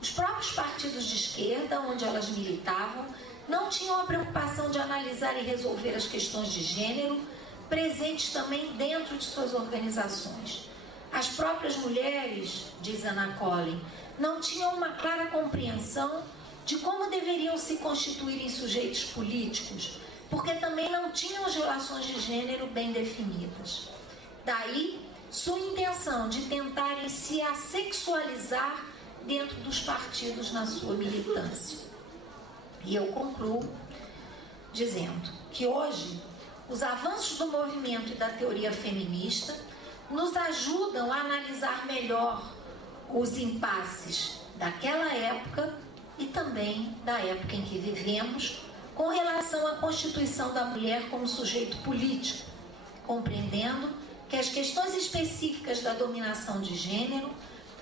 Os próprios partidos de esquerda, onde elas militavam, não tinham a preocupação de analisar e resolver as questões de gênero, presentes também dentro de suas organizações. As próprias mulheres, diz Ana Collin, não tinham uma clara compreensão de como deveriam se constituir em sujeitos políticos, porque também não tinham as relações de gênero bem definidas. Daí, sua intenção de tentarem se assexualizar dentro dos partidos na sua militância. E eu concluo dizendo que hoje os avanços do movimento e da teoria feminista nos ajudam a analisar melhor os impasses daquela época e também da época em que vivemos, com relação à constituição da mulher como sujeito político, compreendendo que as questões específicas da dominação de gênero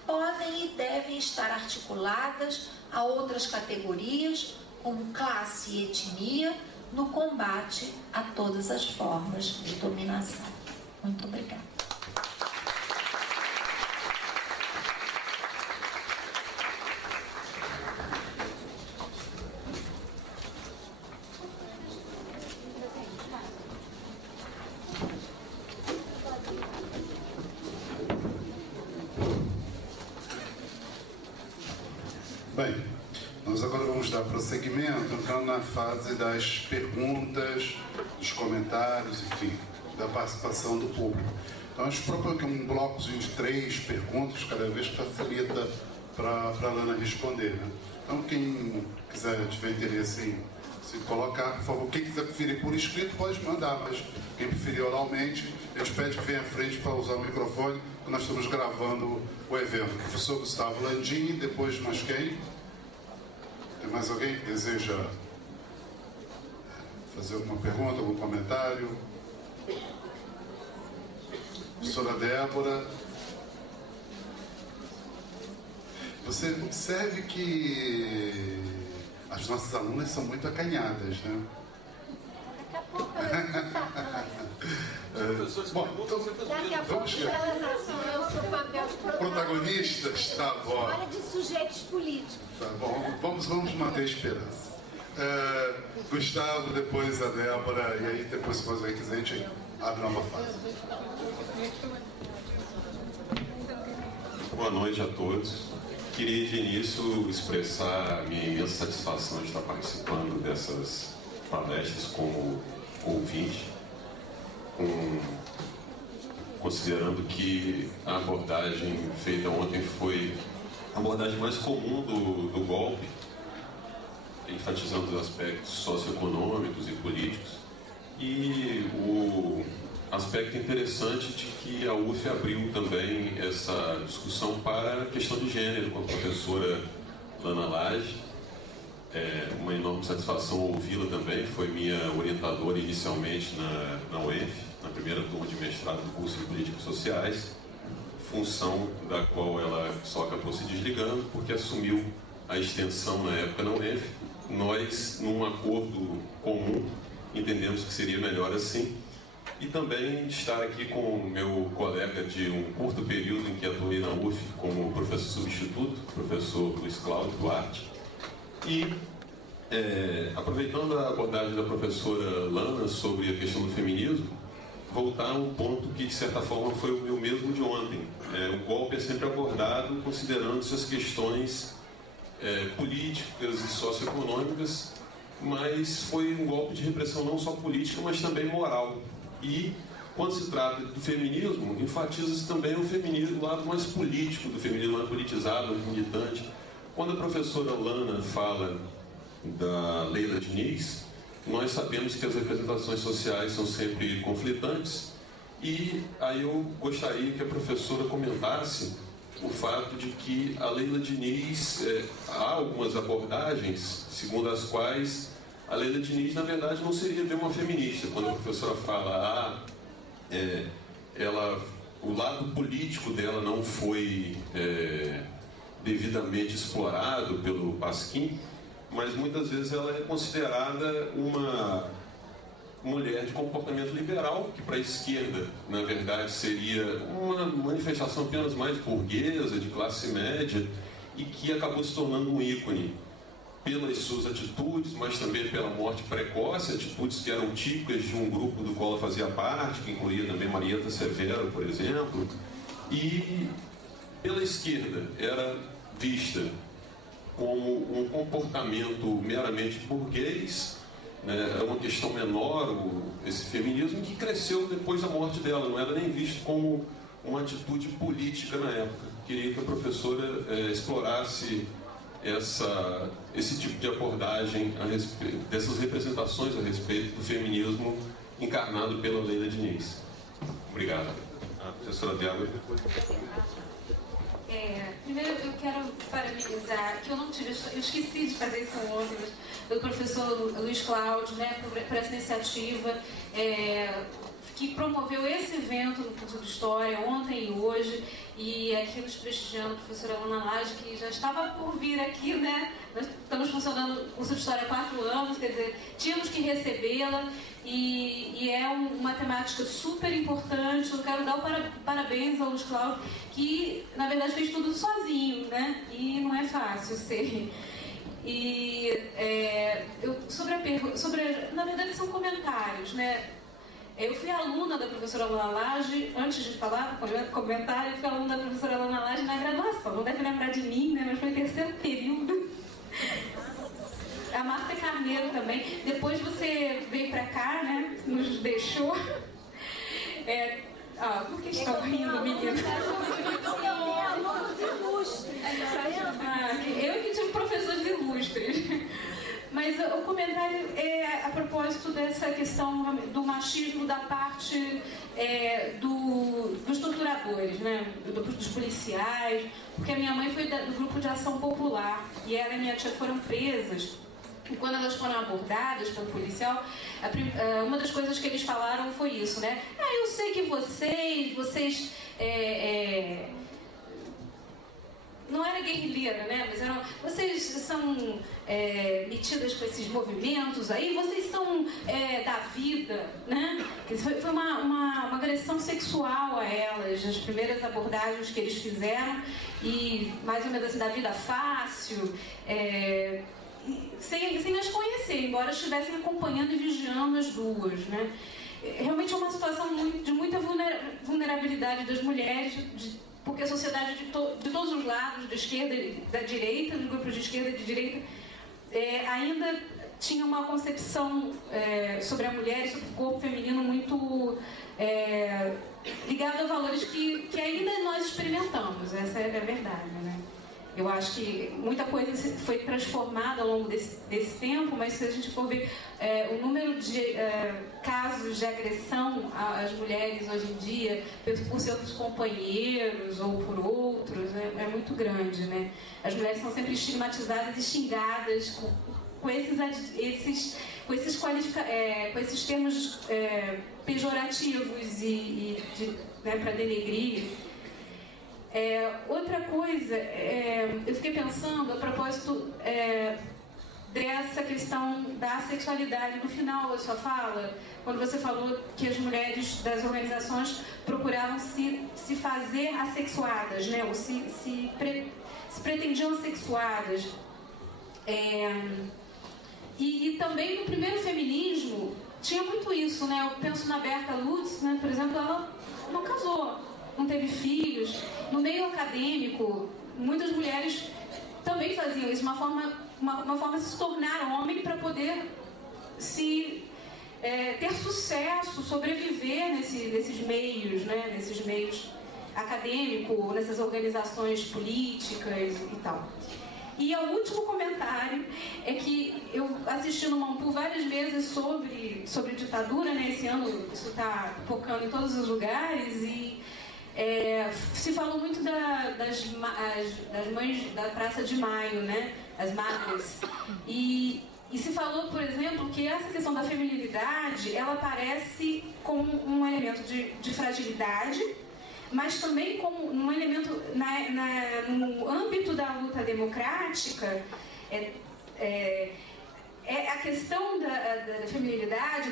podem e devem estar articuladas a outras categorias, como classe e etnia, no combate a todas as formas de dominação. Muito obrigada. Bem, nós agora vamos dar prosseguimento, entrando na fase das perguntas, dos comentários, enfim, da participação do público. Então, a gente propõe aqui um blocozinho de 3 perguntas, cada vez que facilita para a Lana responder, né? Então, quem quiser, tiver interesse em se colocar, por favor, quem quiser preferir por escrito, pode mandar, mas quem preferir oralmente, a gente pede que venha à frente para usar o microfone, porque nós estamos gravando o evento. O professor Gustavo Landini, depois mais quem? Tem mais alguém que deseja fazer alguma pergunta, algum comentário? Professora Débora. Você observe que as nossas alunas são muito acanhadas, né? Daqui a pouco bom, então, vamos chegar. eu sou papel de Protagonistas, tá bom. Olha, de sujeitos políticos. Tá bom, vamos manter a esperança. Gustavo, depois a Débora, e aí depois, se você quiser, a gente abre uma fase. Boa noite a todos. Queria de início expressar a minha imensa satisfação de estar participando dessas palestras como ouvinte, considerando que a abordagem feita ontem foi a abordagem mais comum do golpe, enfatizando os aspectos socioeconômicos e políticos, e o aspecto interessante de que a UF abriu também essa discussão para a questão de gênero com a professora Lana Lage. É uma enorme satisfação ouvi-la também, foi minha orientadora inicialmente na UENF, na primeira turma de mestrado do curso de Políticas Sociais, função da qual ela só acabou se desligando porque assumiu a extensão na época na UENF. Nós, num acordo comum, entendemos que seria melhor assim. E também estar aqui com o meu colega de um curto período em que atuei na UF como professor substituto, professor Luiz Cláudio Duarte. E, aproveitando a abordagem da professora Lana sobre a questão do feminismo, voltar a um ponto que, de certa forma, foi o meu mesmo de ontem. O golpe é sempre abordado considerando-se as questões políticas e socioeconômicas, mas foi um golpe de repressão não só política, mas também moral. E, quando se trata do feminismo, enfatiza-se também o feminismo, o lado mais político do feminismo, mais politizado, mais militante. Quando a professora Lana fala da Leila Diniz, nós sabemos que as representações sociais são sempre conflitantes, e aí eu gostaria que a professora comentasse o fato de que a Leila Diniz, há algumas abordagens segundo as quais a Leila Diniz, na verdade, não seria bem uma feminista. Quando a professora fala, o lado político dela não foi devidamente explorado pelo Pasquim, mas muitas vezes ela é considerada uma mulher de comportamento liberal, que para a esquerda, na verdade, seria uma manifestação apenas mais burguesa, de classe média, e que acabou se tornando um ícone pelas suas atitudes, mas também pela morte precoce, atitudes que eram típicas de um grupo do qual ela fazia parte, que incluía também Marieta Severo, por exemplo, e pela esquerda era vista como um comportamento meramente burguês, né? É uma questão menor esse feminismo, que cresceu depois da morte dela, não era nem visto como uma atitude política na época. Queria que a professora explorasse esse tipo de abordagem a respeito dessas representações a respeito do feminismo encarnado pela Leila Diniz. Obrigado. A professora Débora. Primeiro eu quero parabenizar, que eu esqueci de fazer isso ontem, do professor Luiz Cláudio, né, por essa iniciativa, que promoveu esse evento no curso de História ontem e hoje, e aqui nos prestigiando a professora Lana Lage, que já estava por vir aqui, né? Nós estamos funcionando o curso de História há 4 anos, quer dizer, tínhamos que recebê-la, e é uma temática super importante. Eu quero dar parabéns ao Luiz Cláudio, que na verdade fez tudo sozinho, né? E não é fácil ser. E na verdade são comentários, né? Eu fui aluna da professora Lana Lage, antes de falar do comentário, eu fui aluna da professora Lana Lage na graduação. Não deve lembrar de mim, né? Mas foi o 3º período. A Márcia Carneiro também. Depois você veio pra cá, né? Nos deixou. Por que estão rindo, menina? Eu que tive professores ilustres. Mas o comentário é a propósito dessa questão do machismo da parte dos torturadores, né? Dos policiais, porque a minha mãe foi do grupo de ação popular e ela e minha tia foram presas. E quando elas foram abordadas pelo policial, uma das coisas que eles falaram foi isso, né? Eu sei que vocês não era guerrilheira, né? Mas vocês são metidas com esses movimentos aí, vocês são da vida, né? Foi uma agressão sexual a elas, as primeiras abordagens que eles fizeram, e mais ou menos assim, da vida fácil, sem as conhecer, embora estivessem acompanhando e vigiando as duas, né? Realmente é uma situação de muita vulnerabilidade das mulheres, porque a sociedade de todos os lados, da esquerda e da direita, dos grupos de esquerda e de direita, ainda tinha uma concepção sobre a mulher e sobre o corpo feminino muito ligada a valores que ainda nós experimentamos, essa é a verdade, né? Eu acho que muita coisa foi transformada ao longo desse tempo, mas se a gente for ver o número de casos de agressão às mulheres hoje em dia, por seus companheiros ou por outros, é muito grande, né? As mulheres são sempre estigmatizadas e xingadas com esses termos pejorativos para denegrir. Outra coisa, eu fiquei pensando a propósito dessa questão da sexualidade. No final da sua fala, quando você falou que as mulheres das organizações procuravam se fazer assexuadas, né? Ou se pretendiam assexuadas. E também no primeiro feminismo tinha muito isso, né? Eu penso na Berta Lutz, né? Por exemplo, ela não casou, não teve filhos. No meio acadêmico, muitas mulheres também faziam isso, uma forma de se tornar homem para poder ter sucesso, sobreviver nesses meios, né? Nesses meios acadêmicos, nessas organizações políticas e tal. E o último comentário é que eu assisti no Mampu várias vezes sobre ditadura, né? Esse ano isso está focando em todos os lugares e se falou muito das mães da Praça de Maio, né? As madres. E se falou, por exemplo, que essa questão da feminilidade, ela aparece como um elemento de fragilidade, mas também como um elemento no âmbito da luta democrática. A questão da feminilidade,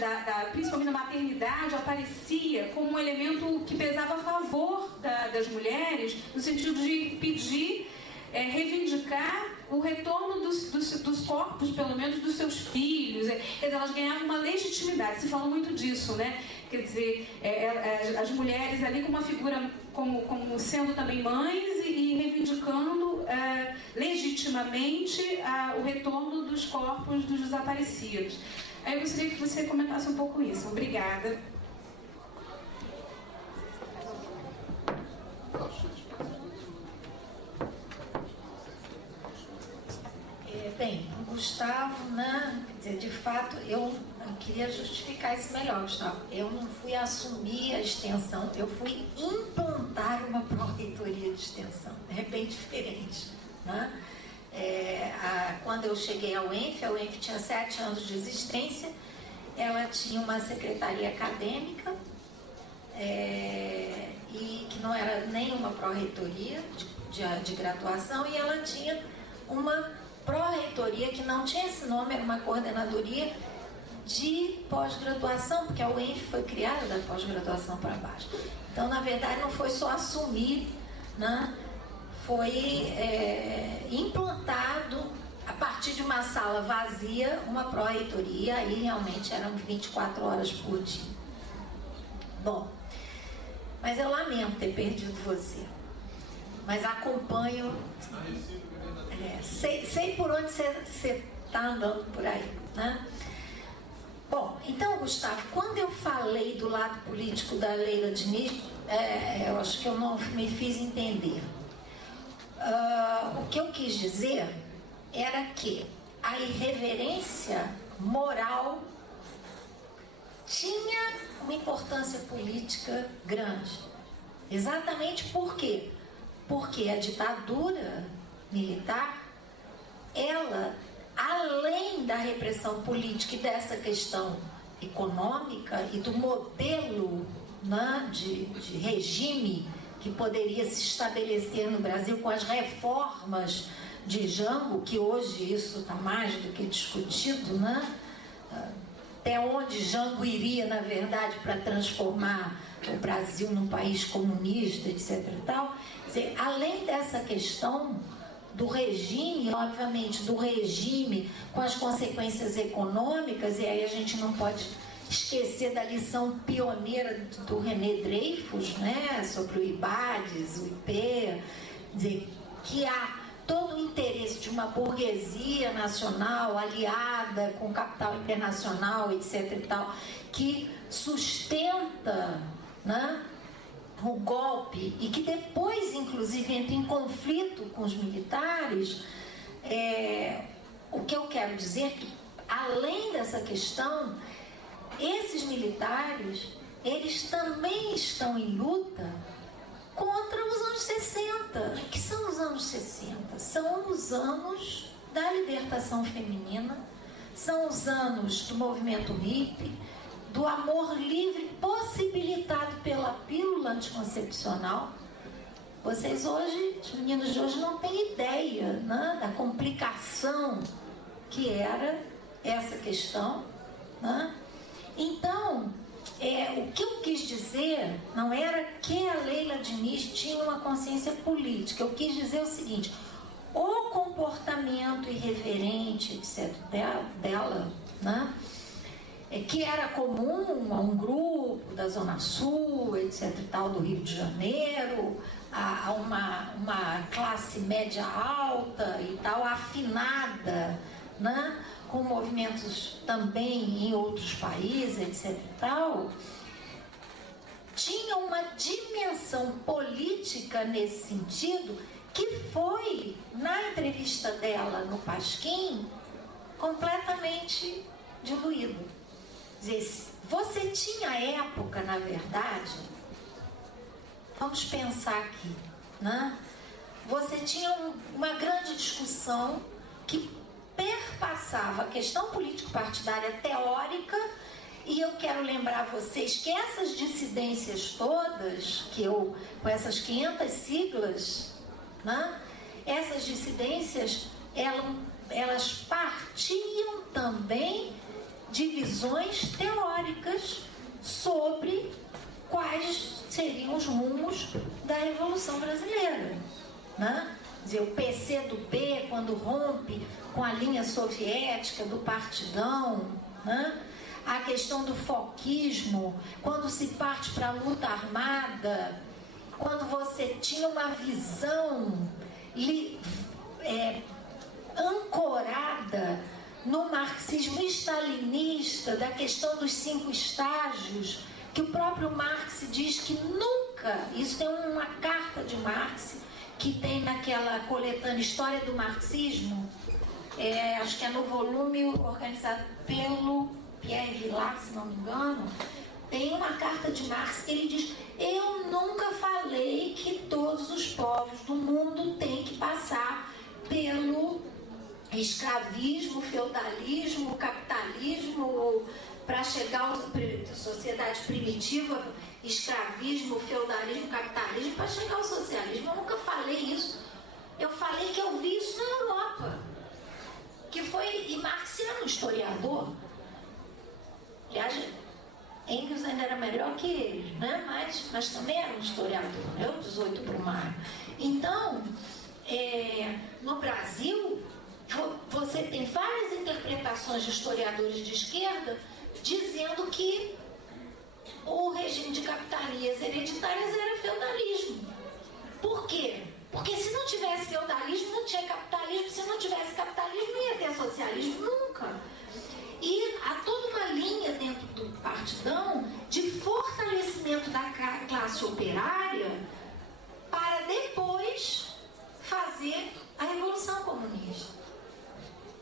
principalmente da maternidade, aparecia como um elemento que pesava a favor das mulheres, no sentido de pedir, reivindicar o retorno dos corpos, pelo menos dos seus filhos. Elas ganhavam uma legitimidade, se falou muito disso, né? Quer dizer, as mulheres ali com uma figura como sendo também mães e reivindicando legitimamente o retorno dos corpos dos desaparecidos. Aí eu gostaria que você comentasse um pouco isso. Obrigada. Bem, o Gustavo, né? Quer dizer, de fato, eu queria justificar isso melhor, Gustavo. Eu não fui assumir a extensão, eu fui implantar uma pró-reitoria de extensão, de repente diferente, né? Quando eu cheguei ao UENF, a UENF tinha 7 anos de existência, ela tinha uma secretaria acadêmica, e que não era nenhuma pró-reitoria de graduação, e ela tinha uma pró-reitoria que não tinha esse nome, era uma coordenadoria de pós-graduação, porque a UENF foi criada da pós-graduação para baixo. Então, na verdade, não foi só assumir, né? Foi implantado, a partir de uma sala vazia, uma pró-reitoria, aí realmente eram 24 horas por dia. Bom, mas eu lamento ter perdido você, mas acompanho... Sei por onde você está andando por aí, né? Bom, então, Gustavo, quando eu falei do lado político da Leila Diniz, eu acho que eu não me fiz entender. O que eu quis dizer era que a irreverência moral tinha uma importância política grande. Exatamente por quê? Porque a ditadura militar, ela, além da repressão política e dessa questão econômica e do modelo, né, de regime que poderia se estabelecer no Brasil com as reformas de Jango, que hoje isso está mais do que discutido, né? Até onde Jango iria, na verdade, para transformar o Brasil num país comunista, etc. e tal. Quer dizer, além dessa questão do regime, obviamente, do regime com as consequências econômicas, e aí a gente não pode esquecer da lição pioneira do René Dreyfus, né, sobre o IBADES, o IP, quer dizer, que há todo o interesse de uma burguesia nacional aliada com o capital internacional, etc. e tal, que sustenta, né, o golpe e que depois, inclusive, entra em conflito com os militares. O que eu quero dizer é que, além dessa questão, esses militares, eles também estão em luta contra os anos 60. O que são os anos 60? São os anos da libertação feminina, são os anos do movimento hippie, do amor livre possibilitado pela pílula anticoncepcional. Vocês hoje, os meninos de hoje, não têm ideia, né, da complicação que era essa questão, né? Então, o que eu quis dizer não era que a Leila Diniz tinha uma consciência política. Eu quis dizer o seguinte: o comportamento irreverente, etc., dela, né, que era comum a um grupo da Zona Sul, etc., e tal, do Rio de Janeiro, a uma classe média alta e tal, afinada, né, com movimentos também em outros países, etc. e tal, tinha uma dimensão política nesse sentido que foi, na entrevista dela no Pasquim, completamente diluído. Quer dizer, você tinha época, na verdade, vamos pensar aqui, né? Você tinha uma grande discussão que perpassava a questão político-partidária teórica, e eu quero lembrar vocês que essas dissidências todas, com essas 500 siglas, né, essas dissidências, elas partiam também de visões teóricas sobre quais seriam os rumos da Revolução Brasileira, né? Quer dizer, o PCdoB, quando rompe com a linha soviética do partidão, né? A questão do foquismo, quando se parte para a luta armada, quando você tinha uma visão ancorada no marxismo stalinista, da questão dos 5 estágios, que o próprio Marx diz que nunca, isso tem uma carta de Marx, que tem naquela coletânea História do Marxismo, acho que é no volume organizado pelo Pierre Vilar, se não me engano, tem uma carta de Marx que ele diz: eu nunca falei que todos os povos do mundo têm que passar pelo escravismo, feudalismo, capitalismo, para chegar à sociedade primitiva, escravismo, feudalismo, capitalismo, para chegar ao socialismo. Eu nunca falei isso. Eu falei que eu vi isso na Europa, que foi, e Marx era um historiador. Aliás, Engels ainda era melhor que ele, né? mas também era um historiador, né? O 18 Brumário. Então, no Brasil, você tem várias interpretações de historiadores de esquerda dizendo que o regime de capitanias hereditárias era feudalismo. Por quê? Porque se não tivesse feudalismo, não tinha capitalismo. Se não tivesse capitalismo, não ia ter socialismo nunca. E há toda uma linha dentro do Partidão de fortalecimento da classe operária para depois fazer a Revolução Comunista.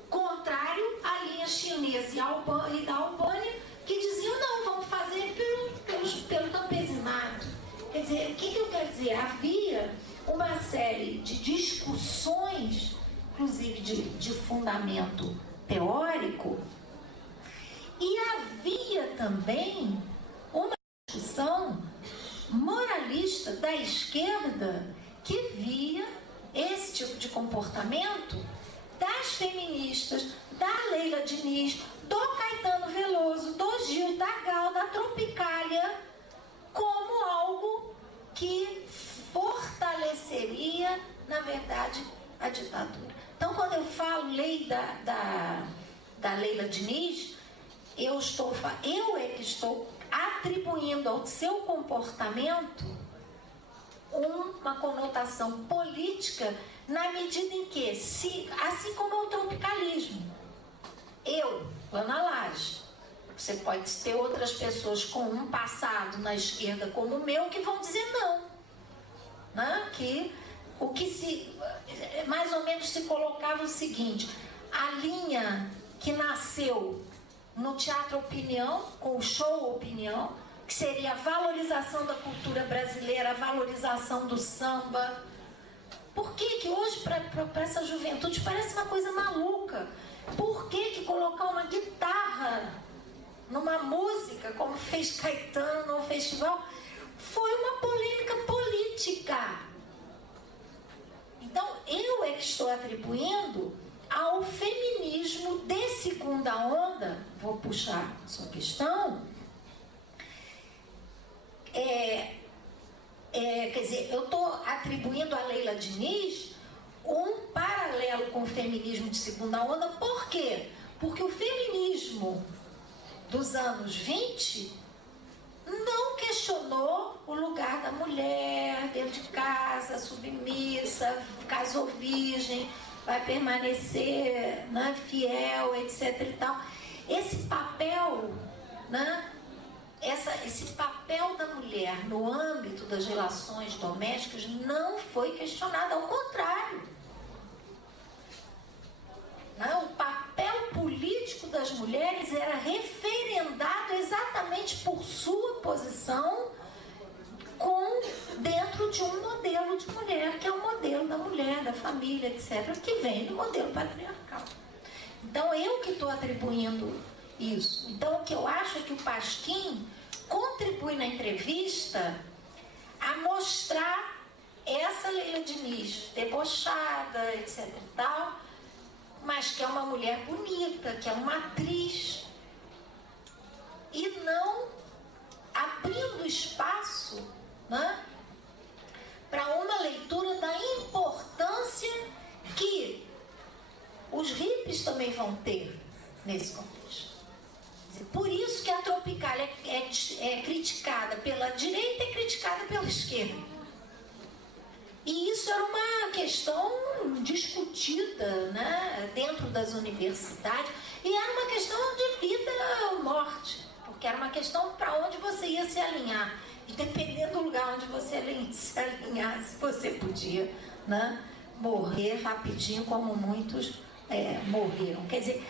Contrário à linha chinesa e da Albânia, que diziam, não, vamos fazer pelo campesinato. Quer dizer, o que eu quero dizer? Havia uma série de discussões, inclusive de fundamento teórico, e havia também uma discussão moralista da esquerda que via esse tipo de comportamento das feministas, da Leila Diniz, do Caetano Veloso, do Gil, da Gal, da Tropicália, como algo que fortaleceria, na verdade, a ditadura. Então, quando eu falo lei da Leila Diniz, eu é que estou atribuindo ao seu comportamento uma conotação política, na medida em que, assim como é o tropicalismo, Ana Laje, você pode ter outras pessoas com um passado na esquerda como o meu que vão dizer não, né? Que o que mais ou menos se colocava o seguinte: a linha que nasceu no Teatro Opinião, com o show Opinião, que seria a valorização da cultura brasileira, a valorização do samba. Por que hoje, para essa juventude, parece uma coisa maluca? Por que colocar uma guitarra numa música, como fez Caetano no festival, foi uma polêmica política? Então, eu é que estou atribuindo ao feminismo de segunda onda, vou puxar a sua questão, quer dizer, eu estou atribuindo a Leila Diniz um paralelo com o feminismo de segunda onda. Por quê? Porque o feminismo dos anos 20 não questionou o lugar da mulher dentro de casa, submissa, casou virgem, vai permanecer, né, fiel, etc. e tal. Esse papel, né, esse papel da mulher no âmbito das relações domésticas não foi questionado, ao contrário. Não, o papel político das mulheres era referendado exatamente por sua posição dentro de um modelo de mulher, que é o modelo da mulher, da família, etc., que vem do modelo patriarcal. Então, eu que estou atribuindo isso. Então, o que eu acho é que o Pasquim contribui na entrevista a mostrar essa Leila Diniz, debochada, etc. e tal, mas que é uma mulher bonita, que é uma atriz, e não abrindo espaço, né, para uma leitura da importância que os hippies também vão ter nesse contexto. Por isso que a Tropicália é criticada pela direita e criticada pela esquerda. E isso era uma questão discutida, né, dentro das universidades, e era uma questão de vida ou morte, porque era uma questão para onde você ia se alinhar. E dependendo do lugar onde você se alinhasse, você podia, né, morrer rapidinho, como muitos morreram. Quer dizer,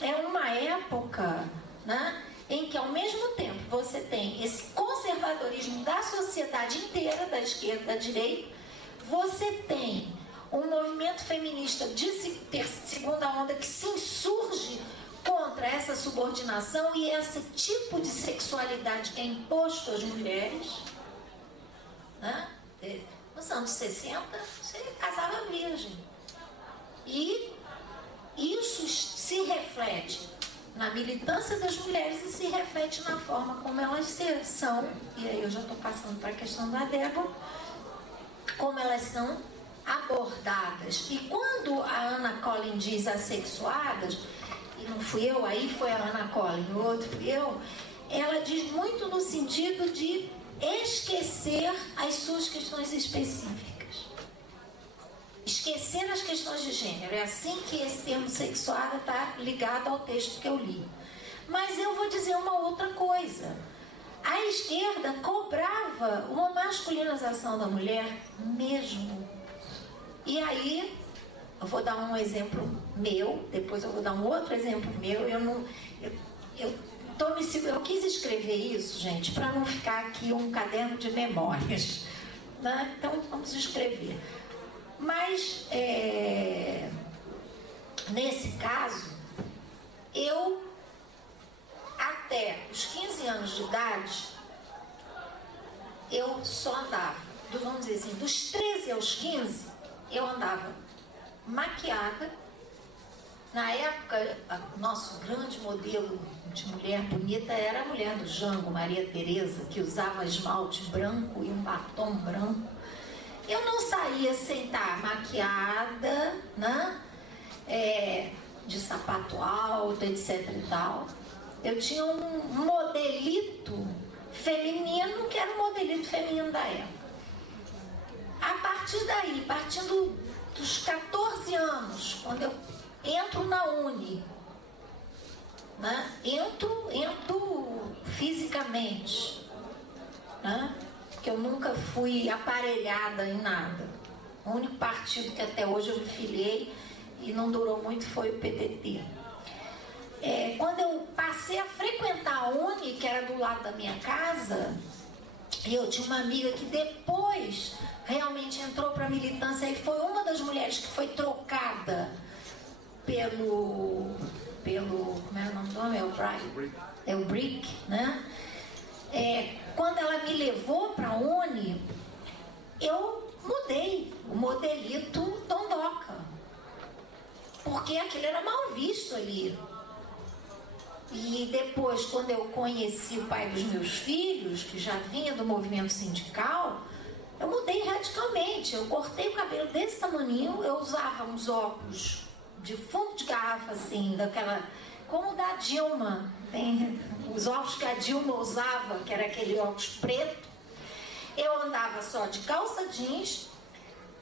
é uma época, né, em que ao mesmo tempo você tem esse conservadorismo da sociedade inteira, da esquerda e da direita, você tem um movimento feminista de segunda onda que se insurge contra essa subordinação e esse tipo de sexualidade que é imposto às mulheres, né? Nos anos 60, você casava virgem. E isso se reflete na militância das mulheres e se reflete na forma como elas são, e aí eu já estou passando para a questão da Débora, como elas são abordadas. E quando a Ana Collin diz assexuadas, e não fui eu, aí foi a Ana Collin, o outro fui eu, ela diz muito no sentido de esquecer as suas questões específicas. esquecer as questões de gênero. É assim que esse termo sexuada está ligado ao texto que eu li. Mas eu vou dizer uma outra coisa. A esquerda cobrava uma masculinização da mulher mesmo. E aí, eu vou dar um exemplo meu, depois eu vou dar um outro exemplo meu. Eu quis escrever isso, gente, para não ficar aqui um caderno de memórias, né? Então, vamos escrever. Mas, nesse caso, eu, até os 15 anos de idade, eu só andava, vamos dizer assim, dos 13 aos 15, eu andava maquiada. Na época, nosso grande modelo de mulher bonita era a mulher do Jango, Maria Teresa, que usava esmalte branco e um batom branco. Eu não saía sem estar maquiada, né? De sapato alto, etc e tal. Eu tinha um modelito feminino, que era o modelito feminino da época. A partir daí, partindo dos 14 anos, quando eu entro na Uni, né? Entro fisicamente, né? Porque eu nunca fui aparelhada em nada. O único partido que até hoje eu me filiei e não durou muito foi o PDT. Quando eu passei a frequentar a Uni, que era do lado da minha casa, eu tinha uma amiga que depois realmente entrou para a militância e foi uma das mulheres que foi trocada pelo como é o nome do homem? É o Brick, né? Quando ela me levou para a Uni, eu mudei o modelito dondoca, porque aquilo era mal visto ali. E depois, quando eu conheci o pai dos meus filhos, que já vinha do movimento sindical, eu mudei radicalmente. Eu cortei o cabelo desse tamaninho, eu usava uns óculos de fundo de garrafa, assim, daquela, como o da Dilma. Tem os óculos que a Dilma usava, que era aquele óculos preto. Eu andava só de calça jeans,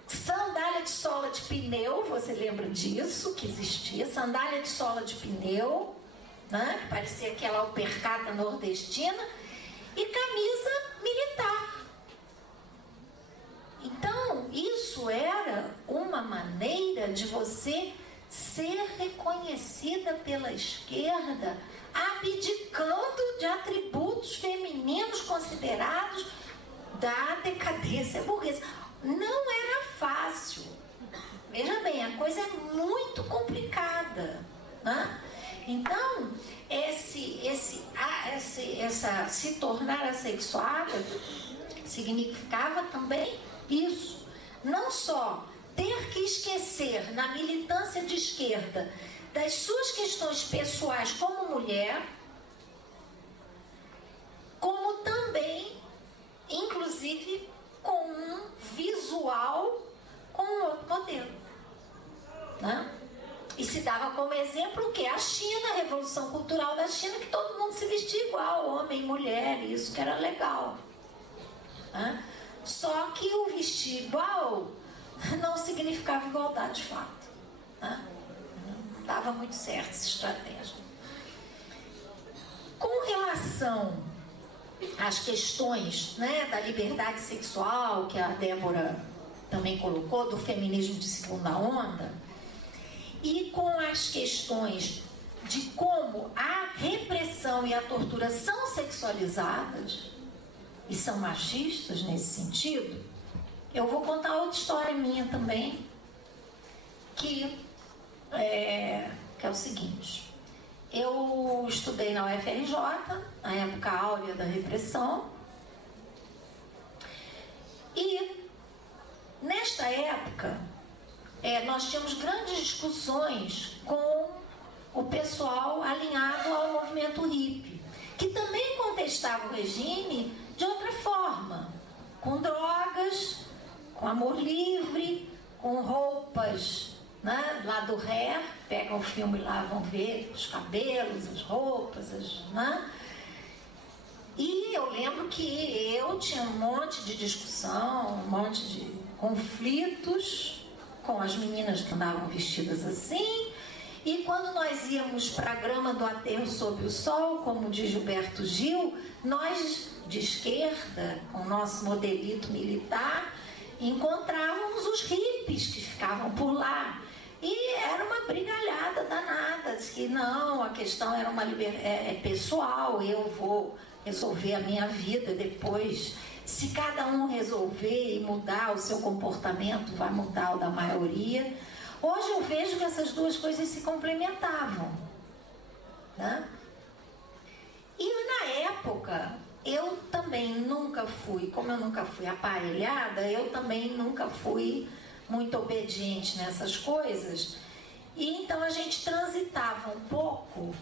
sandália de sola de pneu, você lembra disso, que existia? Sandália de sola de pneu, né? Parecia aquela alpercata nordestina, e camisa militar. Então, isso era uma maneira de você ser reconhecida pela esquerda, abdicando de atributos femininos considerados da decadência burguesa. Não era fácil. Veja bem, a coisa é muito complicada, né? Então, se tornar assexuada significava também isso. Não só ter que esquecer, na militância de esquerda, das suas questões pessoais como mulher, como também, inclusive, com um visual com um outro modelo, né? E se dava como exemplo o quê? A China, a Revolução Cultural da China, que todo mundo se vestia igual, homem e mulher, isso que era legal, né? Só que o vestir igual não significava igualdade de fato, né? Não dava muito certo essa estratégia. Com relação às questões, né, da liberdade sexual, que a Débora também colocou, do feminismo de segunda onda, e com as questões de como a repressão e a tortura são sexualizadas e são machistas nesse sentido, eu vou contar outra história minha também, que é o seguinte. Eu estudei na UFRJ, na época áurea da repressão, e nesta época nós tínhamos grandes discussões com o pessoal alinhado ao movimento hippie, que também contestava o regime de outra forma, com drogas, com amor livre, com roupas, né, lá do Hair, pegam o filme lá, vão ver os cabelos, as roupas, né? E eu lembro que eu tinha um monte de discussão, um monte de conflitos com as meninas que andavam vestidas assim. E quando nós íamos para a grama do aterro sob o sol, como diz Gilberto Gil, nós de esquerda, com o nosso modelito militar, encontrávamos os hippies que ficavam por lá. E era uma brigalhada danada, que não, a questão era uma pessoal, eu vou resolver a minha vida depois. Se cada um resolver e mudar o seu comportamento, vai mudar o da maioria. Hoje eu vejo que essas duas coisas se complementavam, né? E na época, eu também nunca fui, como eu nunca fui aparelhada, eu também nunca fui muito obediente nessas coisas. E então a gente transitava um pouco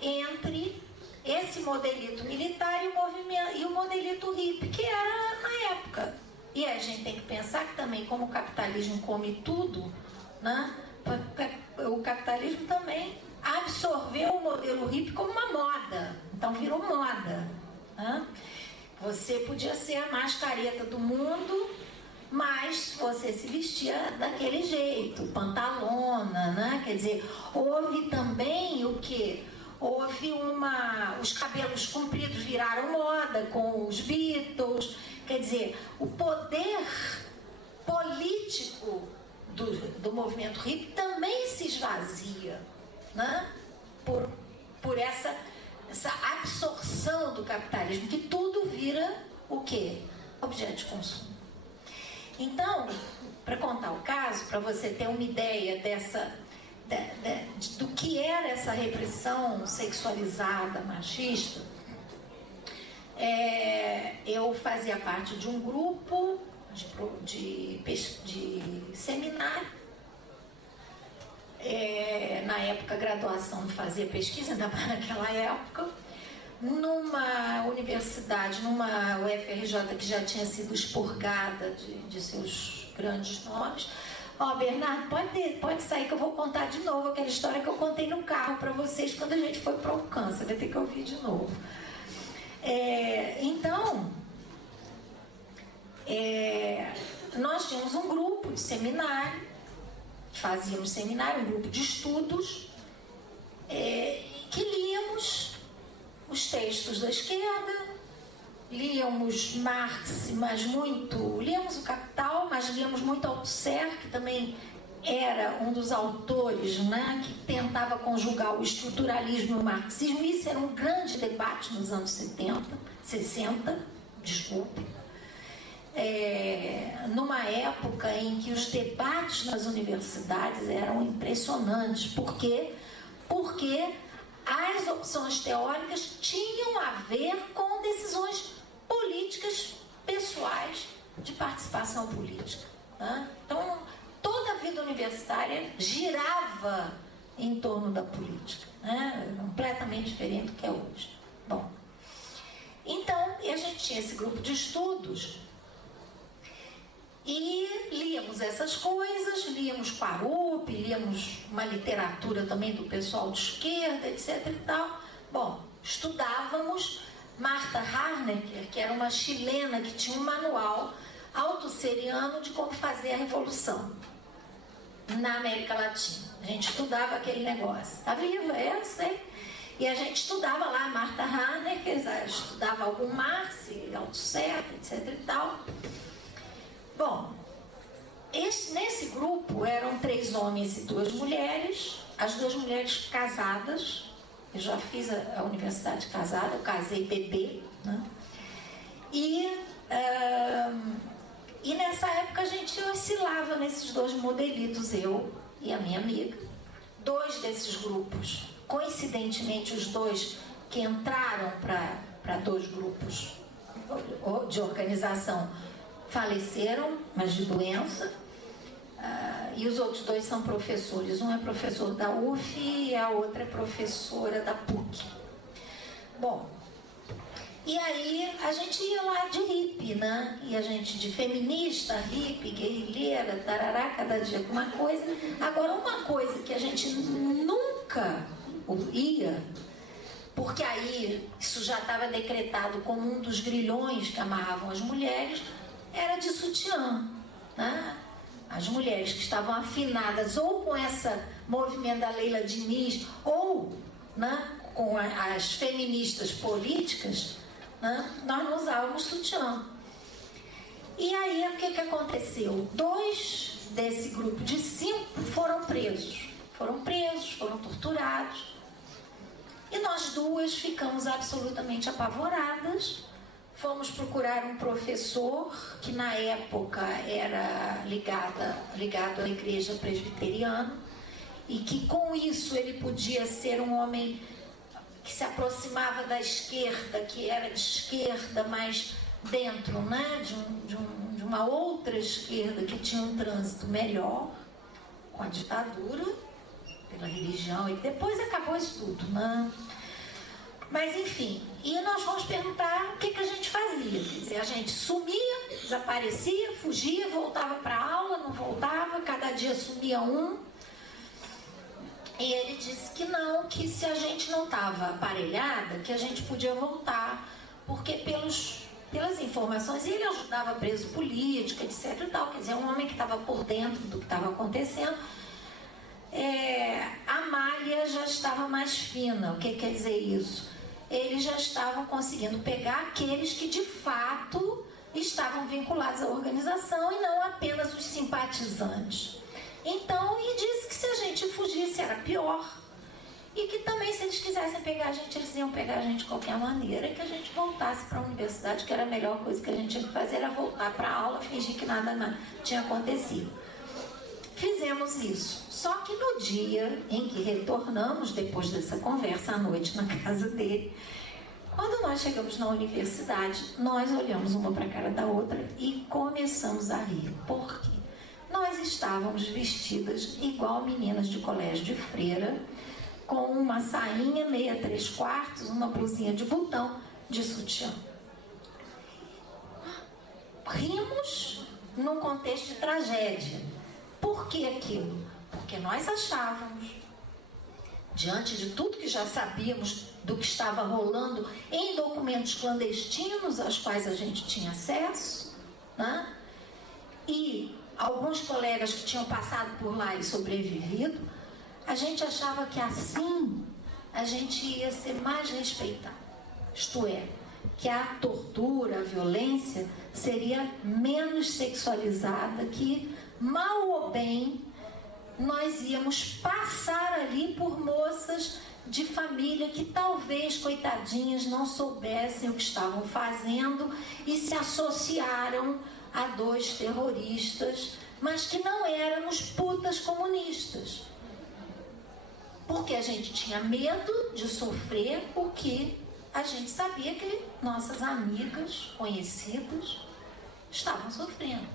entre esse modelito militar e o modelito hippie, que era na época. E a gente tem que pensar que também, como o capitalismo come tudo, né? O capitalismo também absorveu o modelo hippie como uma moda, então virou moda, né? Você podia ser a mais careta do mundo, mas você se vestia daquele jeito, pantalona, né? Quer dizer, houve também o quê? Houve os cabelos compridos viraram moda com os Beatles, quer dizer, o poder político do movimento hippie também se esvazia, né? por essa absorção do capitalismo, que tudo vira o quê? Objeto de consumo. Então, para contar o caso, para você ter uma ideia do que era essa repressão sexualizada, machista, eu fazia parte de um grupo de seminário. Na época, graduação não fazia pesquisa, ainda mais naquela época, numa universidade, numa UFRJ que já tinha sido expurgada de seus grandes nomes. Bernardo, pode sair que eu vou contar de novo aquela história que eu contei no carro para vocês quando a gente foi para o Alcance. Vai ter que ouvir de novo. Então, nós tínhamos um grupo de seminário, fazíamos seminário, um grupo de estudos, que líamos os textos da esquerda, líamos Marx, líamos o Capital, mas líamos muito Althusser, que também era um dos autores, né, que tentava conjugar o estruturalismo e o marxismo. Isso era um grande debate nos anos 60, numa época em que os debates nas universidades eram impressionantes. Por quê? Porque as opções teóricas tinham a ver com decisões políticas pessoais de participação política, né? Então, toda a vida universitária girava em torno da política, né? Completamente diferente do que é hoje. Bom, então, a gente tinha esse grupo de estudos e líamos essas coisas, líamos Quarup, líamos uma literatura também do pessoal de esquerda, etc. e tal. Bom, estudávamos Martha Harnecker, que era uma chilena que tinha um manual althusseriano de como fazer a revolução na América Latina. A gente estudava aquele negócio. Está viva, eu sei. E a gente estudava lá Martha Harnecker, estudava algum Marx, Althusser, etc. e tal. Bom, nesse grupo eram 3 homens e 2 mulheres, as 2 mulheres casadas. Eu já fiz a universidade casada, eu casei bebê, né? E nessa época a gente oscilava nesses 2 modelitos, eu e a minha amiga. 2 desses grupos, coincidentemente os 2 que entraram para 2 grupos de organização, faleceram, mas de doença. E os outros 2 são professores. Um é professor da UF e a outra é professora da PUC. Bom, e aí a gente ia lá de hippie, né? E a gente de feminista, hippie, guerrilheira, tarará, cada dia com uma coisa. Agora, uma coisa que a gente nunca ia, porque aí isso já estava decretado como um dos grilhões que amarravam as mulheres, era de sutiã, né? as mulheres que estavam afinadas ou com esse movimento da Leila Diniz ou, né, com as feministas políticas, né, nós não usávamos sutiã. E aí o que aconteceu? 2 desse grupo de 5 foram presos, foram torturados. E nós 2 ficamos absolutamente apavoradas. Fomos procurar um professor que na época era ligado à igreja presbiteriana e que com isso ele podia ser um homem que se aproximava da esquerda, que era de esquerda, mas dentro, né, de uma outra esquerda que tinha um trânsito melhor com a ditadura, pela religião, e depois acabou isso tudo, né? Mas enfim, e nós vamos perguntar o que a gente fazia. Quer dizer, a gente sumia, desaparecia, fugia, voltava para a aula, não voltava, cada dia sumia um. E ele disse que não, que se a gente não estava aparelhada, que a gente podia voltar, porque pelas informações, e ele ajudava preso político, etc e tal, quer dizer, um homem que estava por dentro do que estava acontecendo. A malha já estava mais fina. O que quer dizer isso? Eles já estavam conseguindo pegar aqueles que de fato estavam vinculados à organização e não apenas os simpatizantes. Então, e disse que se a gente fugisse era pior e que também se eles quisessem pegar a gente, eles iam pegar a gente de qualquer maneira e que a gente voltasse para a universidade, que era a melhor coisa que a gente tinha que fazer, era voltar para a aula, fingir que nada tinha acontecido. Fizemos isso. Só que no dia em que retornamos, depois dessa conversa à noite na casa dele, quando nós chegamos na universidade, nós olhamos uma para a cara da outra e começamos a rir. Por quê? Nós estávamos vestidas igual meninas de colégio de freira, com uma sainha meia 3/4, uma blusinha de botão de sutiã. Rimos num contexto de tragédia. Por que aquilo? Porque nós achávamos, diante de tudo que já sabíamos do que estava rolando em documentos clandestinos aos quais a gente tinha acesso, né? E alguns colegas que tinham passado por lá e sobrevivido, a gente achava que assim a gente ia ser mais respeitado. Isto é, que a tortura, a violência seria menos sexualizada, que mal ou bem nós íamos passar ali por moças de família que talvez, coitadinhas, não soubessem o que estavam fazendo e se associaram a 2 terroristas, mas que não éramos putas comunistas. Porque a gente tinha medo de sofrer, porque a gente sabia que nossas amigas, conhecidas, estavam sofrendo.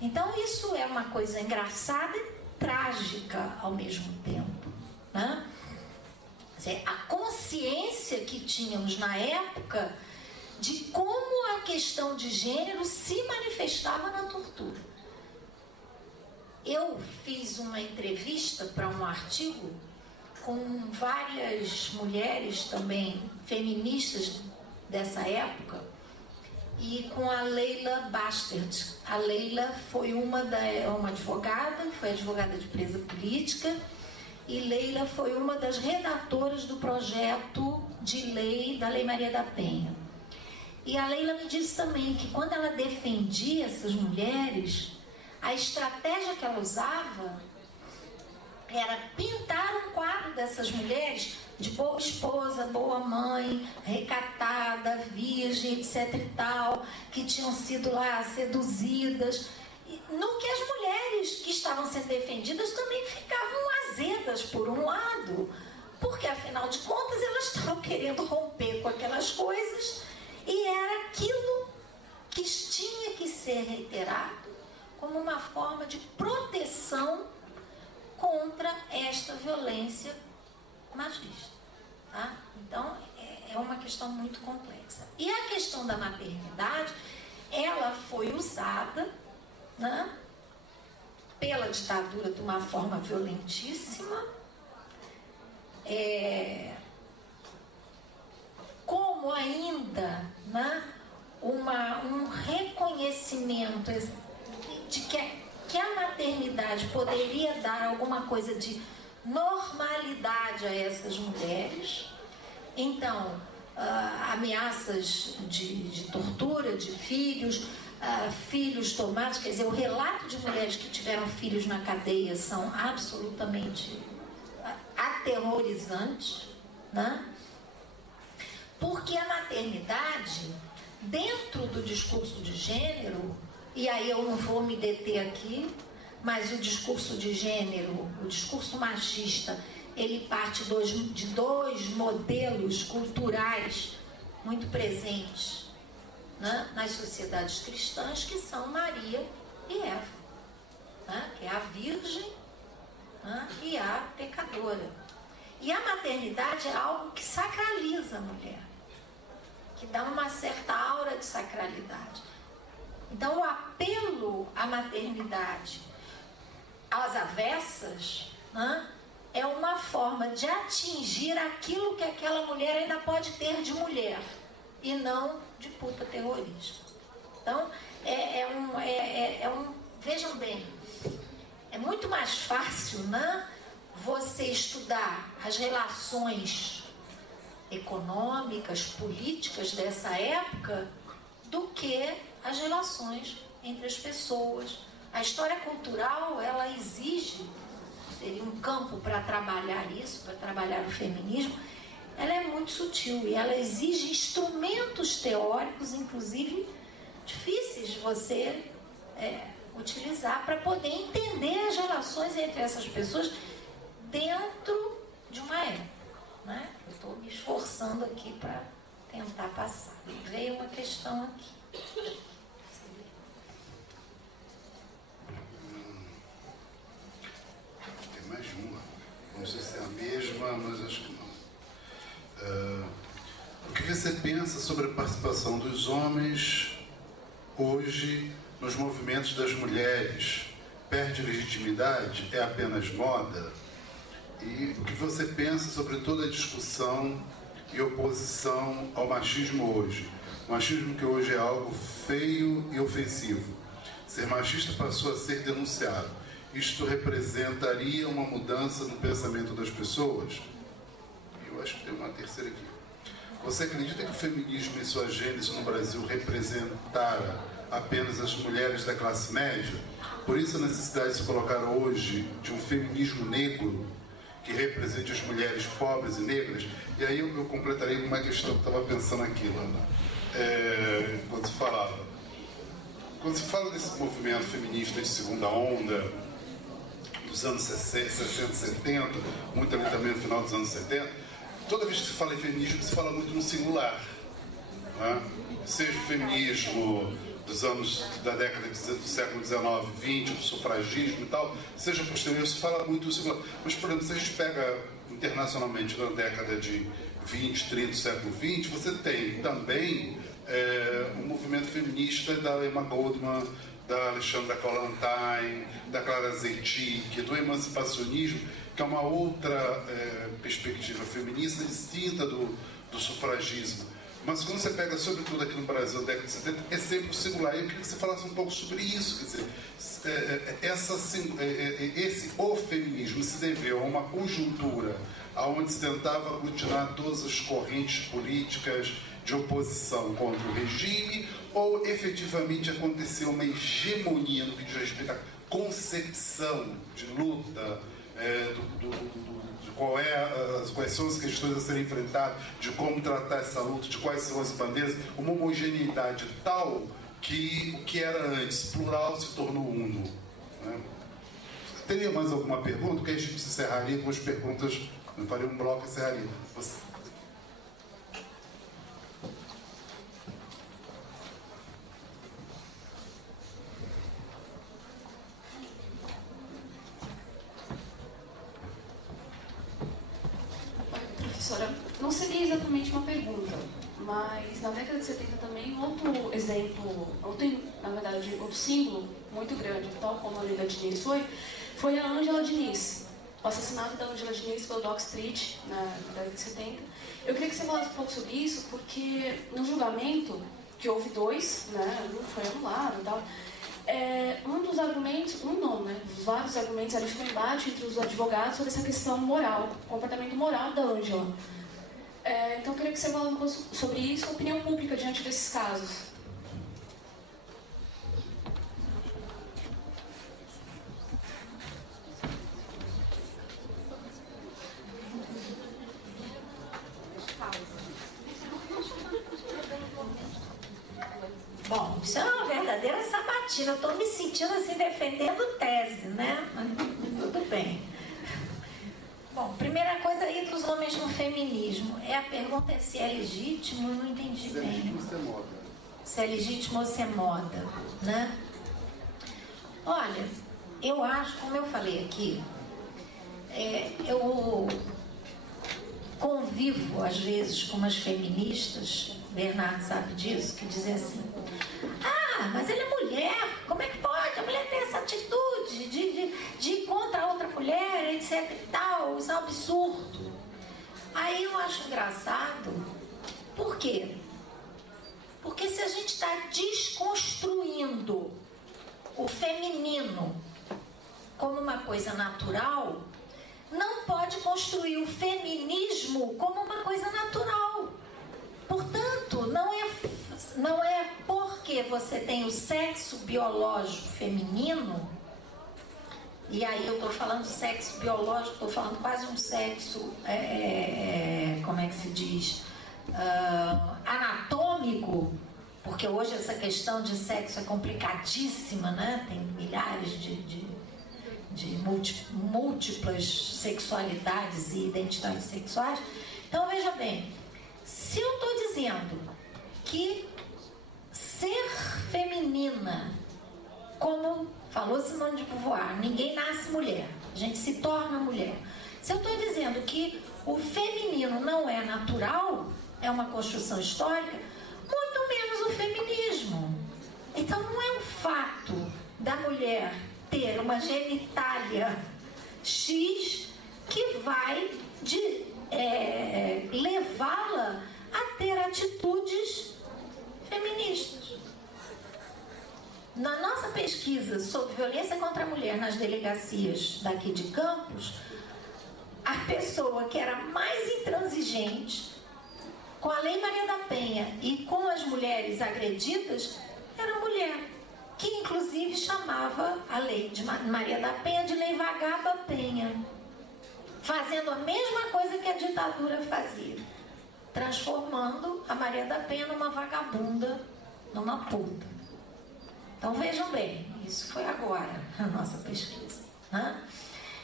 Então isso é uma coisa engraçada e trágica ao mesmo tempo, né? A consciência que tínhamos na época de como a questão de gênero se manifestava na tortura. Eu fiz uma entrevista para um artigo com várias mulheres também feministas dessa época e com a Leila Bastard. A Leila foi uma advogada, foi advogada de presa política, e Leila foi uma das redatoras do projeto de lei da Lei Maria da Penha. E a Leila me disse também que quando ela defendia essas mulheres, a estratégia que ela usava era pintar um quadro dessas mulheres de boa esposa, boa mãe, recatada, virgem, etc e tal, que tinham sido lá seduzidas, no que as mulheres que estavam sendo defendidas também ficavam azedas por um lado, porque afinal de contas elas estavam querendo romper com aquelas coisas e era aquilo que tinha que ser reiterado como uma forma de proteção contra esta violência machista. Tá? Então, é uma questão muito complexa. E a questão da maternidade, ela foi usada, né, pela ditadura de uma forma violentíssima, como ainda, né, um reconhecimento de que que a maternidade poderia dar alguma coisa de normalidade a essas mulheres. Então, ameaças de tortura de filhos, filhos tomados, quer dizer, o relato de mulheres que tiveram filhos na cadeia são absolutamente aterrorizantes, né? Porque a maternidade, dentro do discurso de gênero, e aí eu não vou me deter aqui, mas o discurso de gênero, o discurso machista, ele parte de dois modelos culturais muito presentes, né, nas sociedades cristãs, que são Maria e Eva, né, que é a virgem, né, e a pecadora. E a maternidade é algo que sacraliza a mulher, que dá uma certa aura de sacralidade. Então, o apelo à maternidade às avessas, né, é uma forma de atingir aquilo que aquela mulher ainda pode ter de mulher e não de puta terrorista. Então, vejam bem, é muito mais fácil, né, você estudar as relações econômicas, políticas dessa época do que as relações entre as pessoas. A história cultural, ela exige, seria um campo para trabalhar isso, para trabalhar o feminismo, ela é muito sutil e ela exige instrumentos teóricos, inclusive difíceis de você utilizar para poder entender as relações entre essas pessoas dentro de uma época, né? Eu estou me esforçando aqui para tentar passar. Veio uma questão aqui. Tem mais uma. Não sei se é a mesma, mas acho que não. O que você pensa sobre a participação dos homens hoje nos movimentos das mulheres? Perde legitimidade? É apenas moda? E o que você pensa sobre toda a discussão e oposição ao machismo hoje? O machismo que hoje é algo feio e ofensivo. Ser machista passou a ser denunciado. Isto representaria uma mudança no pensamento das pessoas? Eu acho que tem uma terceira aqui. Você acredita que o feminismo em sua gênese no Brasil representara apenas as mulheres da classe média? Por isso a necessidade de se colocar hoje de um feminismo negro que represente as mulheres pobres e negras? E aí eu completarei com uma questão que eu estava pensando aqui, Lana, quando se falava. Quando se fala desse movimento feminista de segunda onda, dos anos 60, 70, muito ali também no final dos anos 70, toda vez que se fala em feminismo, se fala muito no singular, né? Seja o feminismo da década do século XIX, XX, do sufragismo e tal, seja posterior, se fala muito do singular. Mas, por exemplo, se a gente pega internacionalmente na década de 20, 30 do século XX, você tem também um movimento feminista da Emma Goldman, da Alexandra Kollontai, da Clara Zetkin, do emancipacionismo, que é uma outra perspectiva feminista distinta do sufragismo. Mas quando você pega, sobretudo aqui no Brasil, na década de 70, é sempre o singular. Eu queria que você falasse um pouco sobre isso. Quer dizer, o feminismo se deveu a uma conjuntura onde se tentava aglutinar todas as correntes políticas de oposição contra o regime, ou efetivamente aconteceu uma hegemonia no que diz respeito à concepção de luta, de quais são as questões a serem enfrentadas, de como tratar essa luta, de quais são as bandeiras, uma homogeneidade tal que o que era antes plural se tornou uno, né? Teria mais alguma pergunta? Porque a gente encerraria com as perguntas, eu faria um bloco e encerraria. Professora, não seria exatamente uma pergunta, mas na década de 70 também outro exemplo, na verdade, outro símbolo muito grande, tal como a Leda Diniz foi a Ângela Diniz. O assassinato da Ângela Diniz pelo Dock Street, na década de 70. Eu queria que você falasse um pouco sobre isso, porque no julgamento, que houve 2, né, não foi anulado e tal, um dos argumentos, vários argumentos, era um embate entre os advogados sobre essa questão moral, comportamento moral da Ângela. Então, eu queria que você falasse um pouco sobre isso, a opinião pública diante desses casos. Bom, isso é uma verdadeira sabatina. Eu estou me sentindo assim, defendendo tese, né? Mas tudo bem. Bom, primeira coisa aí dos homens no feminismo. A pergunta é se é legítimo, eu não entendi bem. Se é legítimo ser moda. Se é legítimo ou se é moda, né? Olha, eu acho, como eu falei aqui, eu convivo às vezes com umas feministas, Bernardo sabe disso, que dizem assim: mas ele é mulher, como é que pode? A mulher tem essa atitude de ir contra outra mulher, etc e tal, isso é um absurdo. Aí eu acho engraçado, por quê? Porque se a gente está desconstruindo o feminino como uma coisa natural, não pode construir o feminismo como uma coisa natural. Portanto, não é porque você tem o sexo biológico feminino, e aí eu estou falando de sexo biológico, estou falando quase um sexo, como é que se diz, anatômico, porque hoje essa questão de sexo é complicadíssima, né? Tem milhares de múltiplas sexualidades e identidades sexuais. Então, veja bem, se eu estou dizendo que ser feminina, como falou Simone de Beauvoir, ninguém nasce mulher, a gente se torna mulher. Se eu estou dizendo que o feminino não é natural, é uma construção histórica, muito menos o feminismo. Então não é um fato da mulher ter uma genitália X que vai levá-la a ter atitudes feministas. Na nossa pesquisa sobre violência contra a mulher nas delegacias daqui de Campos, a pessoa que era mais intransigente com a Lei Maria da Penha e com as mulheres agredidas era a mulher, que inclusive chamava a Lei de Maria da Penha de Lei Vagaba Penha, fazendo a mesma coisa que a ditadura fazia, transformando a Maria da Penha numa vagabunda, numa puta. Então vejam bem, isso foi agora a nossa pesquisa, né?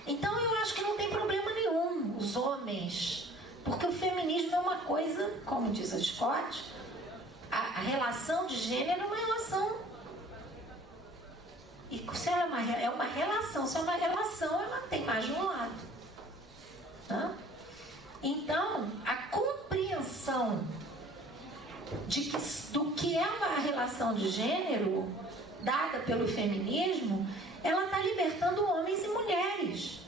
Então eu acho que não tem problema nenhum os homens, porque o feminismo é uma coisa, como diz a Scott, a relação de gênero é uma relação. E se ela é uma relação, se é uma relação, ela tem mais de um lado. Tá? Então, a compreensão do que é uma relação de gênero dada pelo feminismo, ela está libertando homens e mulheres.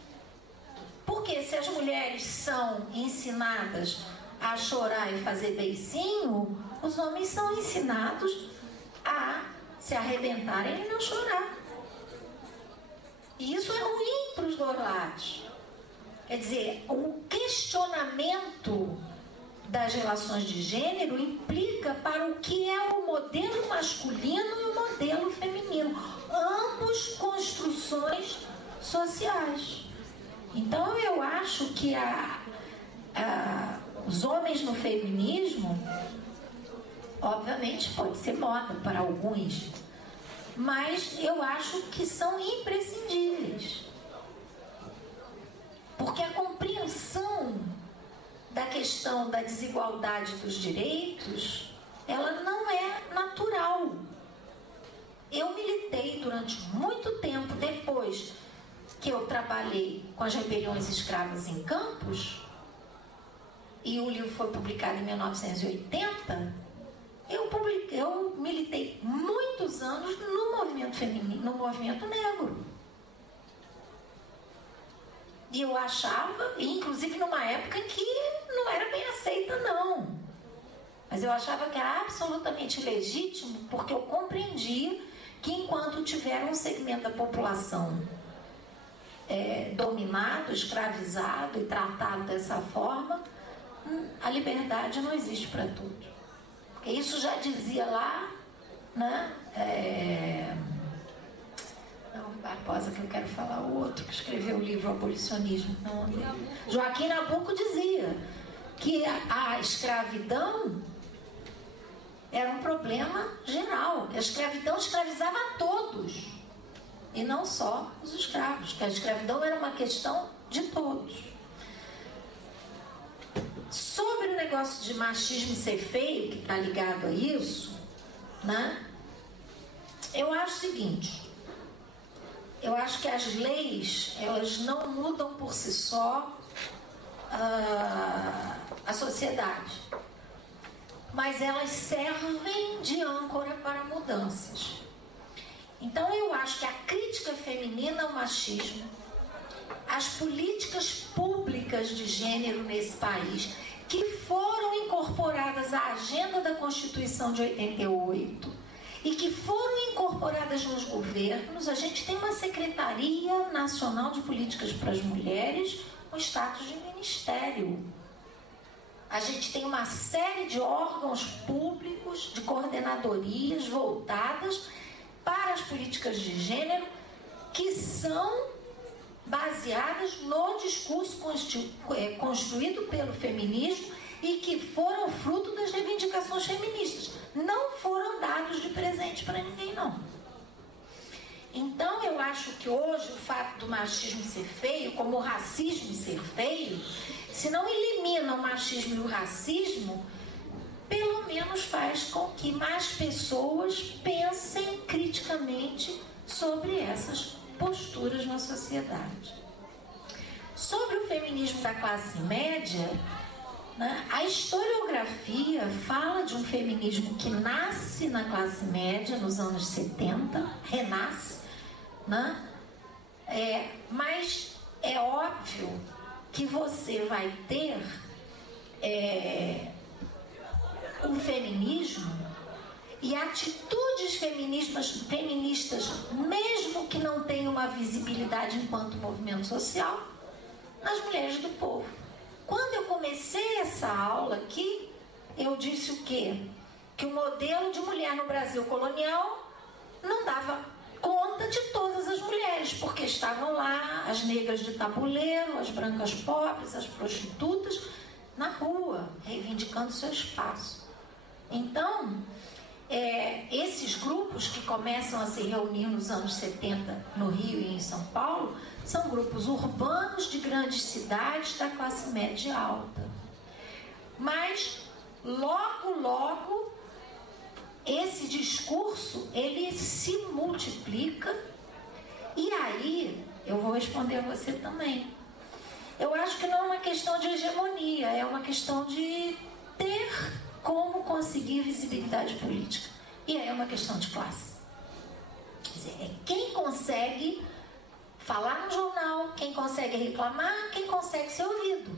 Porque se as mulheres são ensinadas a chorar e fazer beicinho, os homens são ensinados a se arrebentarem e não chorar. E isso é ruim para os dois lados. Quer dizer, o questionamento das relações de gênero implica para o que é o modelo masculino e o modelo feminino. Ambos construções sociais. Então eu acho que os homens no feminismo, obviamente pode ser moda para alguns, mas eu acho que são imprescindíveis. Porque a compreensão da questão da desigualdade dos direitos, ela não é natural. Eu militei durante muito tempo, depois que eu trabalhei com as rebeliões escravas em Campos, e o livro foi publicado em 1980, eu militei muitos anos no movimento feminino, no movimento negro. E eu achava, inclusive numa época que não era bem aceita, mas eu achava que era absolutamente legítimo, porque eu compreendia que enquanto tiver um segmento da população dominado, escravizado e tratado dessa forma, a liberdade não existe para todos. Porque isso já dizia lá, né? Não, Barbosa, que eu quero falar, o outro que escreveu o livro Abolicionismo. Não, Joaquim Nabuco dizia que a escravidão era um problema geral. A escravidão escravizava a todos, e não só os escravos, que a escravidão era uma questão de todos. Sobre o negócio de machismo ser feio, que está ligado a isso, né? Eu acho o seguinte, eu acho que as leis, elas não mudam por si só a sociedade, mas elas servem de âncora para mudanças. Então eu acho que a crítica feminina ao machismo, as políticas públicas de gênero nesse país, que foram incorporadas à agenda da Constituição de 88 e que foram incorporadas nos governos. A gente tem uma Secretaria Nacional de Políticas para as Mulheres com status de ministério. A gente tem uma série de órgãos públicos, de coordenadorias voltadas para as políticas de gênero, que são baseadas no discurso construído pelo feminismo e que foram fruto das reivindicações feministas. Não foram dados de presente para ninguém, não. Então, eu acho que hoje o fato do machismo ser feio, como o racismo ser feio, se não elimina o machismo e o racismo, pelo menos faz com que mais pessoas pensem criticamente sobre essas posturas na sociedade. Sobre o feminismo da classe média, né, a historiografia fala de um feminismo que nasce na classe média nos anos 70, renasce, né? Mas é óbvio que você vai ter um feminismo e atitudes feministas, mesmo que não tenham uma visibilidade enquanto movimento social, nas mulheres do povo. Quando eu comecei essa aula aqui, eu disse o quê? Que o modelo de mulher no Brasil colonial não dava conta de todas as mulheres, porque estavam lá as negras de tabuleiro, as brancas pobres, as prostitutas, na rua, reivindicando seu espaço. Então, esses grupos que começam a se reunir nos anos 70 no Rio e em São Paulo são grupos urbanos de grandes cidades da classe média alta. Mas logo esse discurso ele se multiplica, e aí eu vou responder a você também. Eu acho que não é uma questão de hegemonia, é uma questão de ter como conseguir visibilidade política. E aí é uma questão de classe. Quer dizer, é quem consegue falar no jornal, quem consegue reclamar, quem consegue ser ouvido.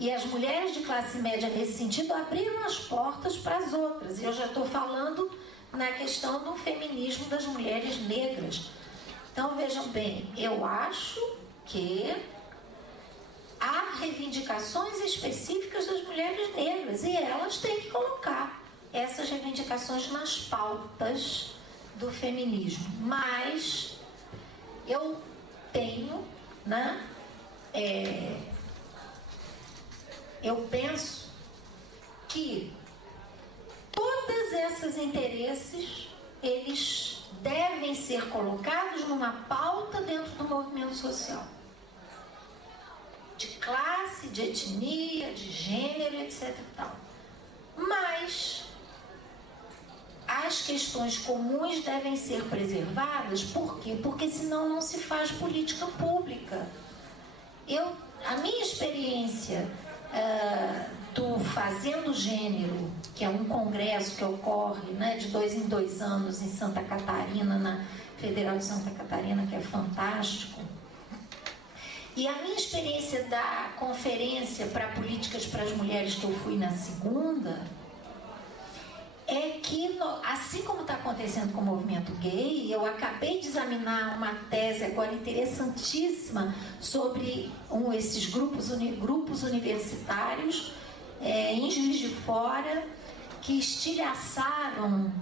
E as mulheres de classe média, nesse sentido, abriram as portas para as outras. E eu já estou falando na questão do feminismo das mulheres negras. Então, vejam bem, eu acho que há reivindicações específicas das mulheres negras e elas têm que colocar essas reivindicações nas pautas do feminismo. Mas eu tenho, né, eu penso que todos esses interesses, eles devem ser colocados numa pauta dentro do movimento social. De classe, de etnia, de gênero, etc. e tal. Mas as questões comuns devem ser preservadas. Por quê? Porque senão não se faz política pública. A minha experiência do Fazendo Gênero, que é um congresso que ocorre, né, de 2 em 2 anos em Santa Catarina, na Federal de Santa Catarina, que é fantástico. E a minha experiência da conferência para políticas para as mulheres, que eu fui na segunda, é que, assim como está acontecendo com o movimento gay, eu acabei de examinar uma tese agora interessantíssima sobre esses grupos universitários em Juiz de Fora, que estilhaçaram,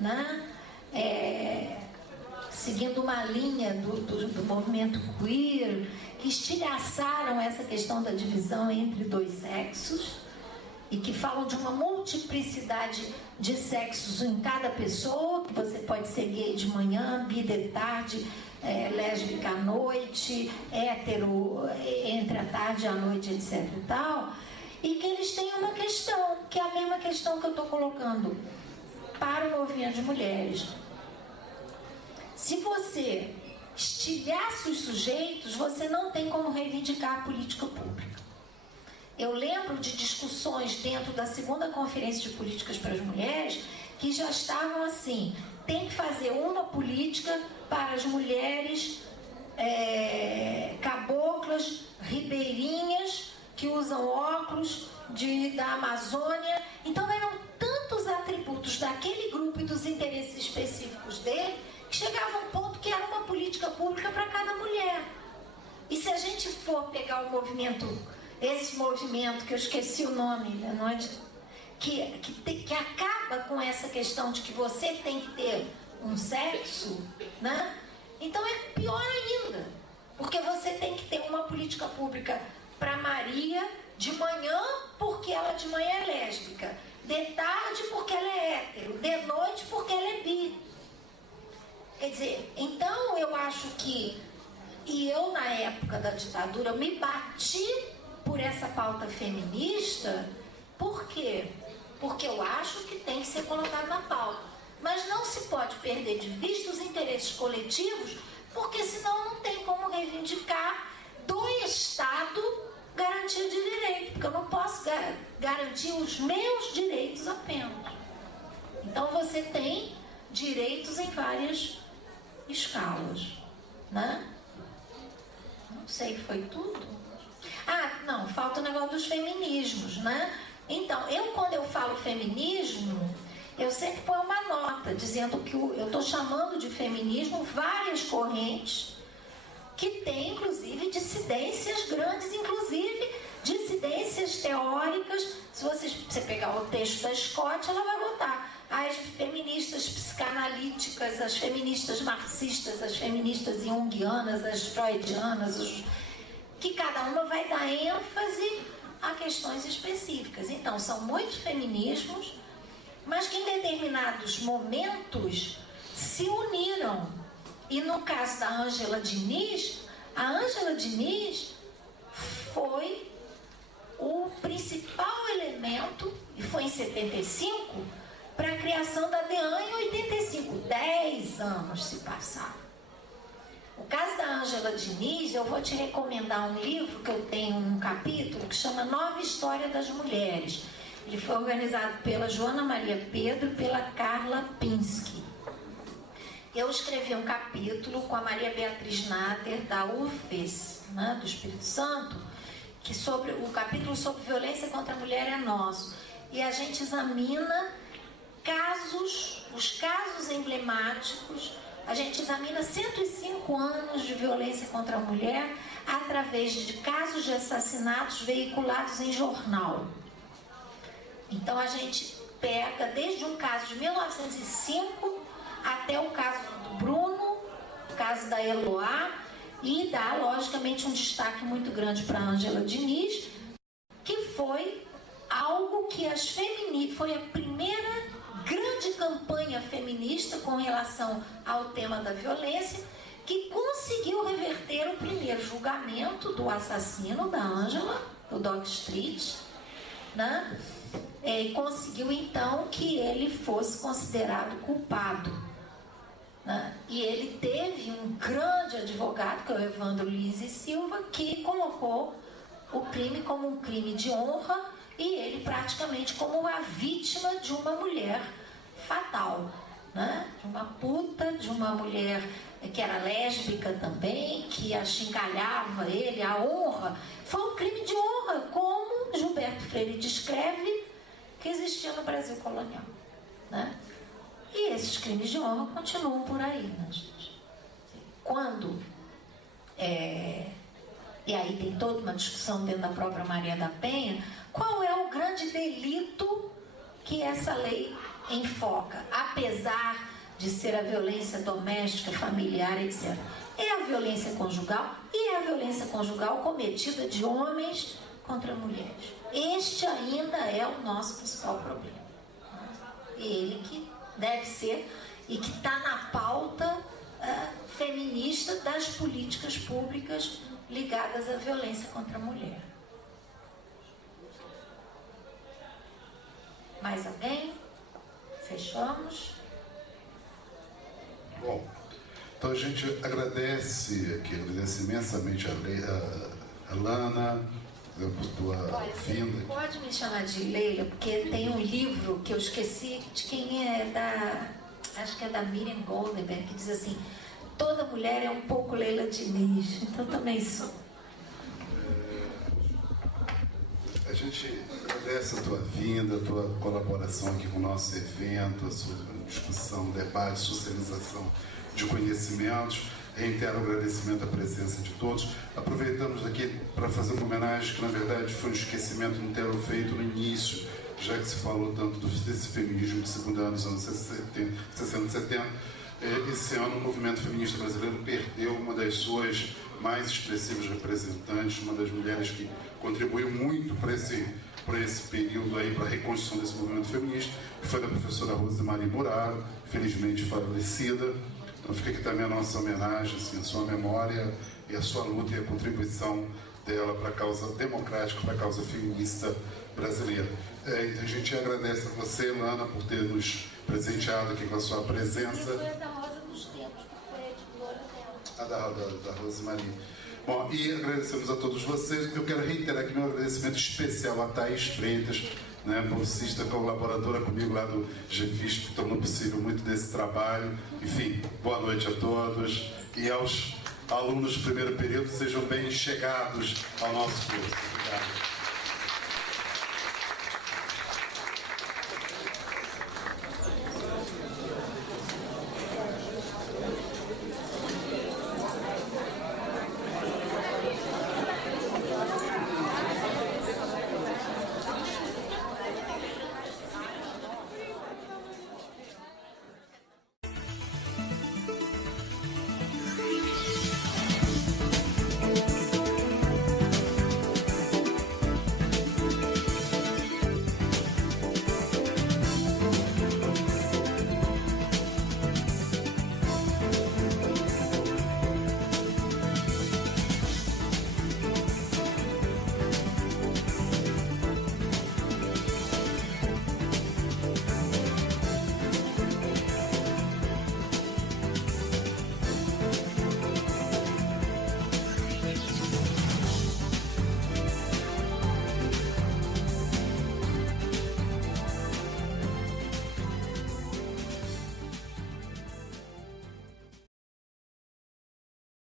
né, seguindo uma linha do movimento queer, que estilhaçaram essa questão da divisão entre dois sexos, e que falam de uma multiplicidade de sexos em cada pessoa, que você pode ser gay de manhã, bi de tarde, lésbica à noite, hétero entre a tarde e a noite, etc. e tal, e que eles têm uma questão, que é a mesma questão que eu estou colocando para o movimento de mulheres. Se você estilhaça os sujeitos, você não tem como reivindicar a política pública. Eu lembro de discussões dentro da segunda Conferência de Políticas para as Mulheres que já estavam assim: tem que fazer uma política para as mulheres caboclas, ribeirinhas, que usam óculos da Amazônia. Então eram tantos atributos daquele grupo e dos interesses específicos dele que chegava a um ponto que era uma política pública para cada mulher. E se a gente for pegar o movimento, esse movimento que eu esqueci o nome, não é? Que acaba com essa questão de que você tem que ter um sexo, né? Então é pior ainda, porque você tem que ter uma política pública para Maria de manhã, porque ela de manhã é lésbica, de tarde porque ela é hétero, de noite porque ela é bi. Quer dizer, então eu acho que, e eu na época da ditadura eu me bati por essa pauta feminista. Por quê? Porque eu acho que tem que ser colocado na pauta. Mas não se pode perder de vista os interesses coletivos, porque senão não tem como reivindicar do Estado garantia de direito, porque eu não posso garantir os meus direitos apenas. Então você tem direitos em várias escalas, né? Não sei, foi tudo? Ah, não, falta o negócio dos feminismos, né? Então, quando eu falo feminismo, eu sempre ponho uma nota dizendo que eu estou chamando de feminismo várias correntes que têm, inclusive, dissidências grandes, inclusive dissidências teóricas. Se você pegar o texto da Scott, ela vai botar as feministas psicanalíticas, as feministas marxistas, as feministas junguianas, as freudianas, que cada uma vai dar ênfase a questões específicas. Então, são muitos feminismos, mas que em determinados momentos se uniram. E no caso da Ângela Diniz, a Ângela Diniz foi o principal elemento, e foi em 75, para a criação da DEAN em 85. 10 anos se passaram. O caso da Ângela Diniz, eu vou te recomendar um livro que eu tenho um capítulo que chama Nova História das Mulheres. Ele foi organizado pela Joana Maria Pedro e pela Carla Pinsky. Eu escrevi um capítulo com a Maria Beatriz Nader, da UFES, né, do Espírito Santo, que o capítulo sobre violência contra a mulher é nosso. E a gente examina os casos emblemáticos. A gente examina 105 anos de violência contra a mulher através de casos de assassinatos veiculados em jornal. Então a gente pega desde um caso de 1905 até o caso do Bruno, o caso da Eloá, e dá, logicamente, um destaque muito grande para a Ângela Diniz, que foi algo que foi a primeira grande campanha feminista com relação ao tema da violência, que conseguiu reverter o primeiro julgamento do assassino da Ângela, do Dog Street, né? E conseguiu então que ele fosse considerado culpado, né? E ele teve um grande advogado, que é o Evandro Lise Silva, que colocou o crime como um crime de honra e ele praticamente como a vítima de uma mulher fatal, né? De uma puta, de uma mulher que era lésbica também, que achincalhava ele, a honra. Foi um crime de honra, como Gilberto Freire descreve que existia no Brasil colonial, né? E esses crimes de honra continuam por aí, né, gente? Quando... e aí tem toda uma discussão dentro da própria Maria da Penha, qual é o grande delito que essa lei enfoca, apesar de ser a violência doméstica, familiar, etc. É a violência conjugal, e é a violência conjugal cometida de homens contra mulheres. Este ainda é o nosso principal problema. Ele que deve ser e que está na pauta feminista das políticas públicas ligadas à violência contra a mulher. Mais alguém? Fechamos? Bom, então a gente agradece imensamente a Lana por tua vinda. Pode me chamar de Leila, porque tem um livro que eu esqueci de quem é, acho que é da Miriam Goldenberg, que diz assim: toda mulher é um pouco Leila Diniz. Então também sou. A gente agradece a tua vinda, a tua colaboração aqui com o nosso evento, a sua discussão, debate, socialização de conhecimentos. Reitero o agradecimento à presença de todos. Aproveitamos aqui para fazer uma homenagem que, na verdade, foi um esquecimento não ter feito no início, já que se falou tanto desse feminismo de segunda ano dos anos 60 e 70. Esse ano o movimento feminista brasileiro perdeu uma das suas mais expressivas representantes, uma das mulheres que contribuiu muito para esse período aí, para a reconstrução desse movimento feminista, que foi a professora Rosemarie Muraro, felizmente falecida. Então fica aqui também a nossa homenagem, assim, a sua memória e a sua luta e a contribuição dela para a causa democrática, para a causa feminista brasileira. A gente agradece a você, Lana, por ter nos presenteado aqui com a sua presença. Foi a da Rosa dos Tempos, que foi a editora dela. Da Rosemarie. Bom, e agradecemos a todos vocês. Eu quero reiterar aqui meu agradecimento especial a Thaís Freitas, né, bolsista, colaboradora comigo lá do GFISP, que tornou possível muito desse trabalho. Enfim, boa noite a todos. E aos alunos do primeiro período, sejam bem chegados ao nosso curso. Obrigado.